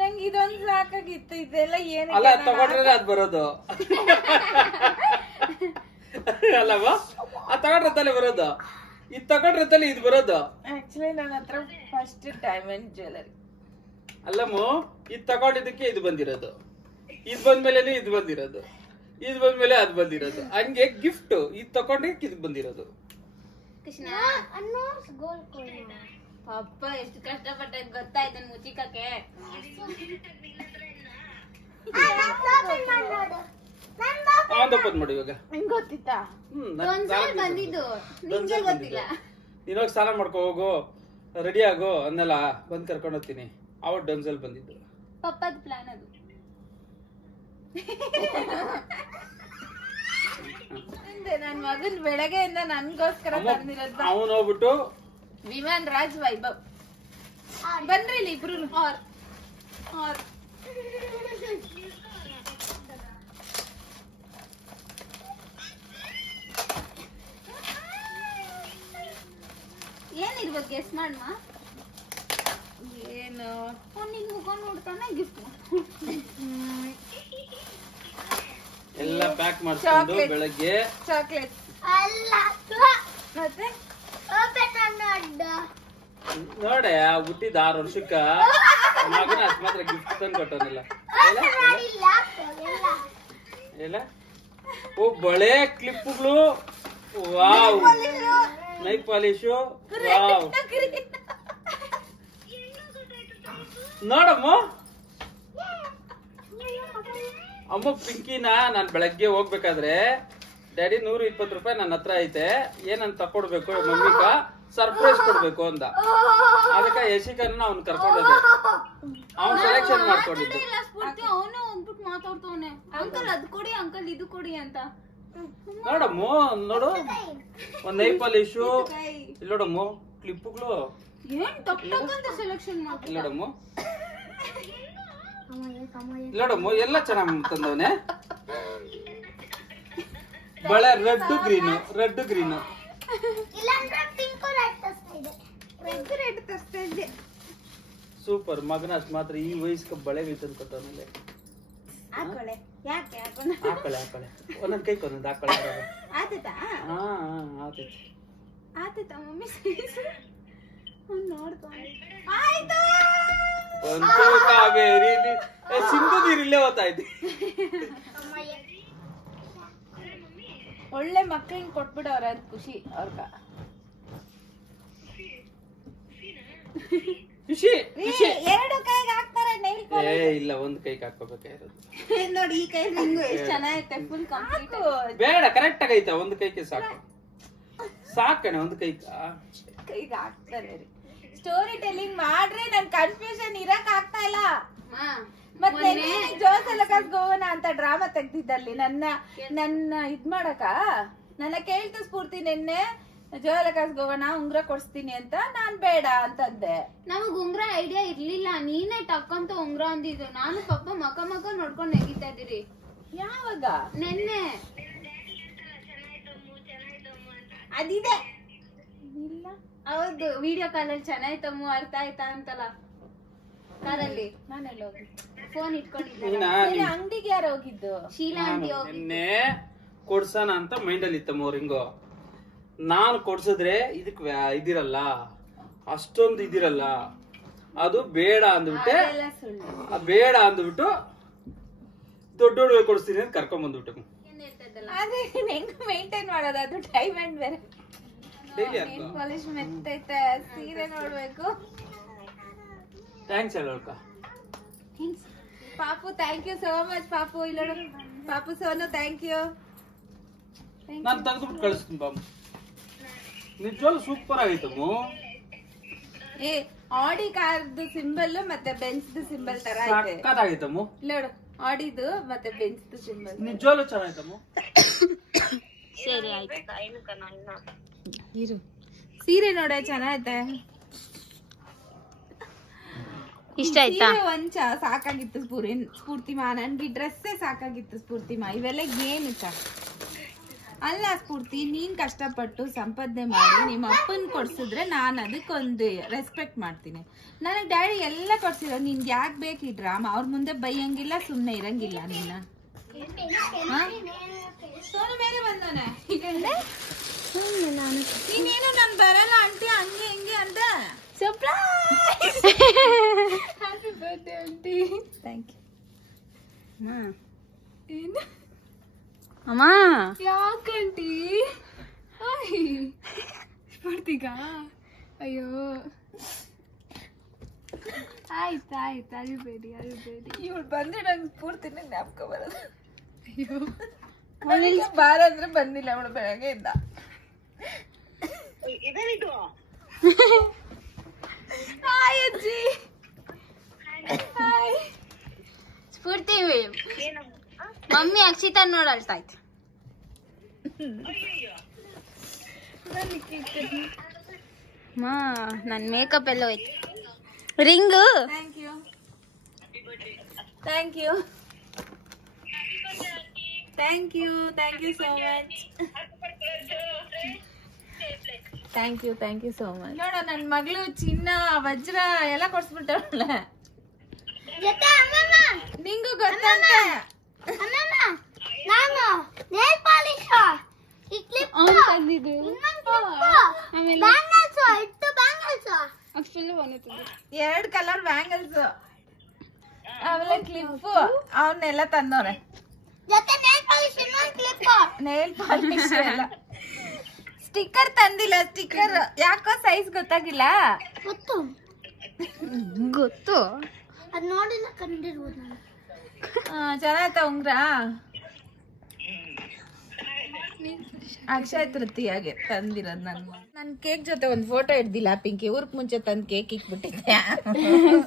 ನಂಗೆ ಇದೊಂದು ಸಾಕಾಗಿತ್ತು, ಇದೆಲ್ಲ ಏನು ಅಲ್ಲ ತಗೊಂಡ್ರೆ ಅದ್ ಬರೋದು ಅಲ್ಲವಾ, ಅದ್ ತಗೊಂಡ್ರೆ ತಲೆ ಬರೋದು, ಇದ್ ತಗೊಂಡ್ರೆ ತಲೆ ಇದು ಬರೋದು. ಆಕ್ಚುಲಿ ನನ್ನ ಹತ್ರ ಫಸ್ಟ್ ಡೈಮಂಡ್ ಜ್ಯುವೆಲರಿ ಅಲ್ಲಮ್ಮ, ಇದ್ ತಗೊಂಡಿದ್ದಕ್ಕೆ ಇದು ಬಂದಿರೋದು, ಇದ್ ಬಂದ್ಮೇಲೆ ಇದು ಬಂದಿರೋದು, ಇದ್ ಬಂದ್ಮೇಲೆ ಅದ್ ಬಂದಿರೋದು, ಹಂಗೆ ಗಿಫ್ಟ್ ಇದ್ ತಗೊಂಡಿದ್ದಕ್ಕೆ ಇದು ಬಂದಿರೋದು. ಕೃಷ್ಣ ಗೋಲ್ಡ್ ಕಾಯಿನ್ ಅಪ್ಪ ಎಷ್ಟು ಕಷ್ಟಪಟ್ಟ ಗೊತ್ತಾಯ್ತು ಮುಚ್ಚಿಕಕ್ಕೆ. ಓಪನ್ ಮಾಡಿ ಇವಾಗ. ನಿಂಗೆ ಗೊತ್ತಿತ್ತಾ? ಬಂದಿದ್ದು ನಿಂಗೆ ಗೊತ್ತಿಲ್ಲ. ನೀನೋಗಿ ಸ್ನಾನ ಮಾಡ್ಕೋ ಹೋಗು, ರೆಡಿ ಆಗೋ ಅನ್ನೆಲ್ಲ ಬಂದ್ ಕರ್ಕೊಂಡು ಹೋಗ್ತೀನಿ. ಅವತ್ತು ಡೊನ್ಸಲ್ ಬಂದಿದ್ದು ಪಪ್ಪದ ಪ್ಲಾನ್ ಅದು. ನನ್ ಮಗನ್ ಬೆಳಗ್ಗೆಯಿಂದ ನನ್ಗೋಸ್ಕರ ಬಂದಿರೋದು. ಅವನು ಹೋಗ್ಬಿಟ್ಟು ವಿಮಾನ್ ರಾಜ್ ವೈಭವ್ ಬನ್ರಿ ಇಲ್ಲಿ ಇಬ್ರು. ಏನಿರ್ಬೇಕು ಗೆಸ್ ಮಾಡಮ್ಮ. ಏನು ನಿನ್ ಮುಖ ನೋಡ್ತಾನೆ ಗಿಫ್ಟ್ ಎಲ್ಲ ಪ್ಯಾಕ್ ಮಾಡ್ಕೊಂಡು ಬೆಳಗ್ಗೆ ಚಾಕ್ಲೇಟ್ ಅಲ್ಲ ಮತ್ತೆ ನೋಡೆ ಹುಟ್ಟಿದ 6 ವರ್ಷಕ್ಕ ಮಗನ ಅಷ್ಟು ಮಾತ್ರ ಗಿಫ್ಟ್ ತಂದು ಕೊಟ್ಟೋನಿಲ್ಲ. ಎಲ್ಲ ಓ ಬಳೆ ಕ್ಲಿಪ್ಗಳು, ವಾವ್, ನೈಲ್ ಪಾಲಿಶು, ವಾವ್. ನೋಡಮ್ಮ ಅಮ್ಮ ಪಿಂಕಿನ ನಾನ್ ಬೆಳಗ್ಗೆ ಹೋಗ್ಬೇಕಾದ್ರೆ ಡ್ಯಾಡಿ 120 ರೂಪಾಯಿ ನನ್ನ ಹತ್ರ ಐತೆ, ಏನಂತ ತಕೊಡ್ಬೇಕು ಮಮ್ಮಿಗ ಸರ್ಪ್ರೈಸ್ ಕೊಡ್ಬೇಕು ಅಂದ. ಅದಕ್ಕೆ ಯಶಿಕನ್ನ ಅವ್ನ್ ಕರ್ಕೊಂಡೋದೆ, ಅವ್ನ್ ಸೆಲೆಕ್ಷನ್ ಮಾಡ್ಕೊಂಡಿದ್ದು. ಅವನು ಹೋಗ್ಬಿಟ್ಟು ಮಾತಾಡ್ತವನೆ, ಅಂಕಲ್ ಅದ್ ಕೊಡಿ, ಅಂಕಲ್ ಇದು ಕೊಡಿ ಅಂತ. ನೋಡಮ್ಮ, ನೋಡು ಒಂದ್ ನೈಲ್ ಪಾಲಿಶು, ಇಲ್ಲಿ ನೋಡಮ್ಮ ಕ್ಲಿಪ್ಗಳು, ಏನ್ ತಕ್ಕಂತ ಸೆಲೆಕ್ಷನ್ ಮಾಡಿ. ಇಲ್ಲಿ ನೋಡಮ್ಮ, ಇಲ್ಲಿ ನೋಡಮ್ಮ ಎಲ್ಲ ಚೆನ್ನಾಗಿ ತಂದವನೆ. ಬಳೆ red green, red green. Super. ಮಗನ ಅಷ್ಟು ಮಾತ್ರ ಈ ವಯಸ್ಸಿಗೆ ಬಳೆಗಳು ತಂದು ಕೊಟ್ಟವನಲ್ಲಿ. ಹಾಕೊಳ್ಳೆ, ಯಾಕೆ ಹಾಕಳೆ ಒಂದೊಂದ್ ಕೈಕ್ ಒಂದೊಂದು ಹಾಕಳೆ. ಆತೈತಾ? ಹಾ ಆತೈತಿ. ಆತೈತಾ ಮಮ್ಮಿ? ನೋಡ್ಕೊಂಡು ಆಯ್ತು. ಒಂದು ಕಾವೇರಿ ಸಿಂಧು ನೀರಿಲ್ಲೇ ಓದ್ತಾಯ್ತಿ. ಒಳ್ಳೆ ಮಕ್ಳಿಗೆ ಕೊಟ್ಬಿಡವ್ರ, ಅದ್ ಖುಷಿ ಅವ್ರಗ. ಖುಷಿ ಎರಡು ಕೈಗೆ ಹಾಕ್ತಾರೆ ನೈಲ್ ಪಾಲಿಶ್. ಇಲ್ಲ ಒಂದ್ ಕೈಗೆ ಹಾಕೋಬೇಕಾಗಿರೋದು. ನೋಡಿ ಈ ಕೈ ರಿಂಗು ಎಷ್ಟು ಚೆನ್ನಾಗೈತೆ, ಫುಲ್ ಕಂಪ್ಲೀಟ್. ಬೇಡ, ಕರೆಕ್ಟ್ ಆಗೈತೆ, ಒಂದ್ ಕೈಗೆ ಸಾಕು. ಸಾಕಣೆ ಒಂದ್ ಕೈಗೆ ಹಾಕ್ತಾರೆ. ಸ್ಟೋರಿ ಟೆಲ್ಲಿಂಗ್ ಮಾಡ್ರೆ ನನ್ ಕನ್ಫ್ಯೂಷನ್ ಇರಕ್ ಆಗ್ತಾ ಇಲ್ಲ. ಮತ್ತೆ ಜೋಸಲಕಾಸ್ ಗೋವನ ಅಂತ ಡ್ರಾಮಾ ತೆಗ್ದಿದ್ದಲ್ಲಿ ನನ್ನ ಇದ್ ಮಾಡಕ ನನ್ನ ಕೇಳ್ತಾ ಸ್ಫೂರ್ತಿ ನಿನ್ನೆ ಜೋಸಲಕಾಸ್ ಗೋವನ ಉಂಗ್ರ ಕೊಡ್ಸ್ತೀನಿ ಅಂತ, ನಾನ್ ಬೇಡ ಅಂತಂದೆ. ನಮಗ್ ಉಂಗ್ರ ಐಡಿಯಾ ಇರ್ಲಿಲ್ಲ, ನೀನೇ ಟಕ್ಕಂತ ಉಂಗ್ರ ಅಂದಿದ್ದು. ನಾನು ಪಪ್ಪ ಮಕ ನೋಡ್ಕೊಂಡ್ ನೆಗಿತಾ ಇದೀರಿ. ಯಾವಾಗ? ನೆನ್ನೆ ಅದಿದೆ ಇಲ್ಲ, ಹೌದು, ವಿಡಿಯೋ ಕಾಲಲ್ಲಿ ಚೆನ್ನಾಯ್ತಮ್ಮ, ಅರ್ಥ ಆಯ್ತಾ ಅಂತಲ್ಲ ಕಾರಲ್ಲಿ. ನಾನೆಲ್ಲ ಹೋಗಿ ಫೋನ್ ಇಟ್ಕೊಂಡಿದ್ದೆ. ಅಂಗಡಿಗೆ ಯಾರು ಹೋಗಿದ್ದು? ಶೀಲಾ ಆಂಟಿ ಹೋಗಿ. ನಿನ್ನೆ ಕೊಡ್ಸೋಣ ಅಂತ ಮೈಂಡ್ ಅಲ್ಲಿ ಇತ್ತಮ್ಮ ರಿಂಗು. ನಾನು ಕೊಡ್ಸಿದ್ರೆ ಇದಕ್ ಇದಿರಲ್ಲ, ಅಷ್ಟೊಂದು ಇದಿರಲ್ಲ, ಅದು ಬೇಡ ಅಂದ್ಬಿಟ್ಟೆ. ಬೇಡ ಅಂದ್ಬಿಟ್ಟು ದೊಡ್ಡ ಕೊಡಿಸ್ತೀನಿ ಅಂತ ಕರ್ಕೊಂಡ್ ಬಂದ್ಬಿಟ್ಟು. ಅದೇ ಹೆಂಗ್ ಮೇಂಟೈನ್ ಮಾಡೋದು, ಅದು ಡೈಮಂಡ್ ಬೇರೆ. ಪಾಲಿಶ್ ಮೆತ್ತೈತೆ, ಸೀರೆ ನೋಡ್ಬೇಕು. ಥ್ಯಾಂಕ್ಸ್ ಹೇಳೋಳ್ಕ. ಪಾಪು ಥ್ಯಾಂಕ್ ಯು ಸೋ ಮಚ್. ಪಾಪು ಇಲ್ಲ ಪಾಪು ಸೋನು ಥ್ಯಾಂಕ್ ಯು. ನಾನು ತೆಗೆದ್ಬಿಟ್ಟು ಕಳಿಸ್ತೀನಿ ಬಾಬು. ನಿಜವಾಗ್ಲೂ ಸೂಪರ್ ಆಗೈತಮ್ಮ. ಏ ಆಡಿ ಕಾರ್ದು ಸಿಂಬಲ್ ಮತ್ತೆ ಬೆಂಚ್ದು ಸಿಂಬಲ್ ತರ ಐತೆ. ಸಕ್ಕತ್ತಾಗೈತಮ್ಮ. ನೋಡು ಆಡಿದು ಮತ್ತೆ ಬೆಂಚ್ದು ಸಿಂಬಲ್ ನಿಜವಾಗ್ಲೂ ಚೆನ್ನಾಗೈತಮ್ಮ. ಸರಿ ಆಯ್ತು. ಇರು ಸೀರೆ ನೋಡ ಚೆನ್ನಾಗೈತೆ. ಇಷ್ಟ ಆಯ್ತಾ? ಒಂಚ ಸಾಕಾಗಿತ್ತು ಸ್ಫೂರ್ತಿಮಾ. ನನ್ಗೆ ಡ್ರೆಸ್ಸೇ ಸಾಕಾಗಿತ್ತು ಸ್ಫೂರ್ತಿಮಾ. ಇವೆಲ್ಲ ಏನು ಅಲ್ಲ ಸ್ಫೂರ್ತಿ, ನೀನ್ ಕಷ್ಟಪಟ್ಟು ಸಂಪಾದನೆ ಮಾಡಿ ನಿಮ್ಮ ಅಪ್ಪನ್ ಕೊಡ್ಸಿದ್ರೆ ನಾನು ಅದಕ್ಕೊಂದು ರೆಸ್ಪೆಕ್ಟ್ ಮಾಡ್ತೀನಿ. ನನಗ್ ಡ್ಯಾಡಿ ಎಲ್ಲ ಕೊಡ್ಸಿರೋ, ನಿನ್ಗೆ ಯಾಕೆ ಬೇಕು ಈ ಡ್ರಾಮಾ? ಅವ್ರ ಮುಂದೆ ಬೈಯಂಗಿಲ್ಲ, ಸುಮ್ನೆ ಇರಂಗಿಲ್ಲ ನಿನ್ನ. ಸೋನು ಮೇಲೆ ಬಂದವನೆ ನೀನೇನು ನಾನು ಬರಲ್ಲ ಆಂಟಿ ಹಂಗೆ ಹಿಂಗೆ ಅಂತ. Happy birthday aunty. Thank you. ಏನು ಅಮ್ಮ ಯಾಕಂಟಿ ಸ್ಫೂರ್ತಿಗ? ಅಯ್ಯೋ ಆಯ್ತು ಆಯ್ತು, ಅರಿಬೇಡಿ ಅರಿಬೇಡಿ. ಇವಳು ಬಂದ್ರೆ ನಂಗೆ ಸ್ಫೂರ್ತಿನ ಜ್ಞಾಪಕ ಬರೋದು. ಅಯ್ಯೋ ಬಾರ ಅಂದ್ರೆ ಬಂದಿಲ್ಲ ಅವಳು ಬೆಳಗ್ಗೆ ಇದ್ದ. ಹಾಯ್ ಅಜ್ಜಿ. ಹಾಯ್ ಸ್ಫೂರ್ತಿ. ಮಮ್ಮಿ ಅಕ್ಷಿತಾ ನೋಡಲ್ತಾ ಇತ್ತು. ನನ್ ಮೇಕಪ್ ಎಲ್ಲ ಹೋಯ್ತು. Ring thank you thank you thank you thank you so much. Thank you so much. ನೋಡ ನನ್ ಮಗಳು ಚಿನ್ನ ವಜ್ರ ಎಲ್ಲ ಕೊಡ್ಸ್ಬಿಟ್ಟವಳ. ನಿಂಗೂ ಗೊತ್ತಂತೆ. ನಾನು ನೇಲ್ ಪಾಲಿಶ್ ಈ ಕ್ಲಿಪ್ ತಂದಿದ್ದು ಬ್ಯಾಂಗಲ್ಸ್ ಇಟ್ಟು ಬ್ಯಾಂಗಲ್ಸ್ ಫುಲ್ ಬಂದಿತ್ತು. 2 ಕಲರ್ ಬ್ಯಾಂಗಲ್ಸ್ ಆಮೇಲೆ ಕ್ಲಿಪ್ ಅವನ್ನೆಲ್ಲ ತಂದವ್ರೆ. ಜೊತೆ ನೇಲ್ ಪಾಲಿಶ್ ಇನ್ನೊಂದು ಕ್ಲಿಪ್. ನೇಲ್ ಪಾಲಿಶ್ ಎಲ್ಲ. ಸ್ಟಿಕ್ಕರ್ ತಂದಿಲ್ಲ. ಸ್ಟಿಕ್ಕರ್ ಯಾಕೋ ಸೈಜ್ ಗೊತ್ತಾಗಿಲ್ಲ. ಗೊತ್ತು. ಅದ್ ನೋಡಿಲ್ಲ ಕಂಡಿರ್ಬೋದು ನಾನು. ಚೆನ್ನಾಯ್ತ ಉಂಗ್ರ? ಅಕ್ಷಯ ತೃತೀಯಾಗೆ ತಂದಿರೋದು. ನನ್ ಕೇಕ್ ಜೊತೆ ಒಂದ್ ಫೋಟೋ ಹಿಡ್ದಿಲ್ಲ ಪಿಂಕಿ. ಊರ್ಕ್ ಮುಂಚೆ ತಂದ್ ಕೇಕ್ ಇಕ್ಬಿಟ್ಟಿದ್ದೆ.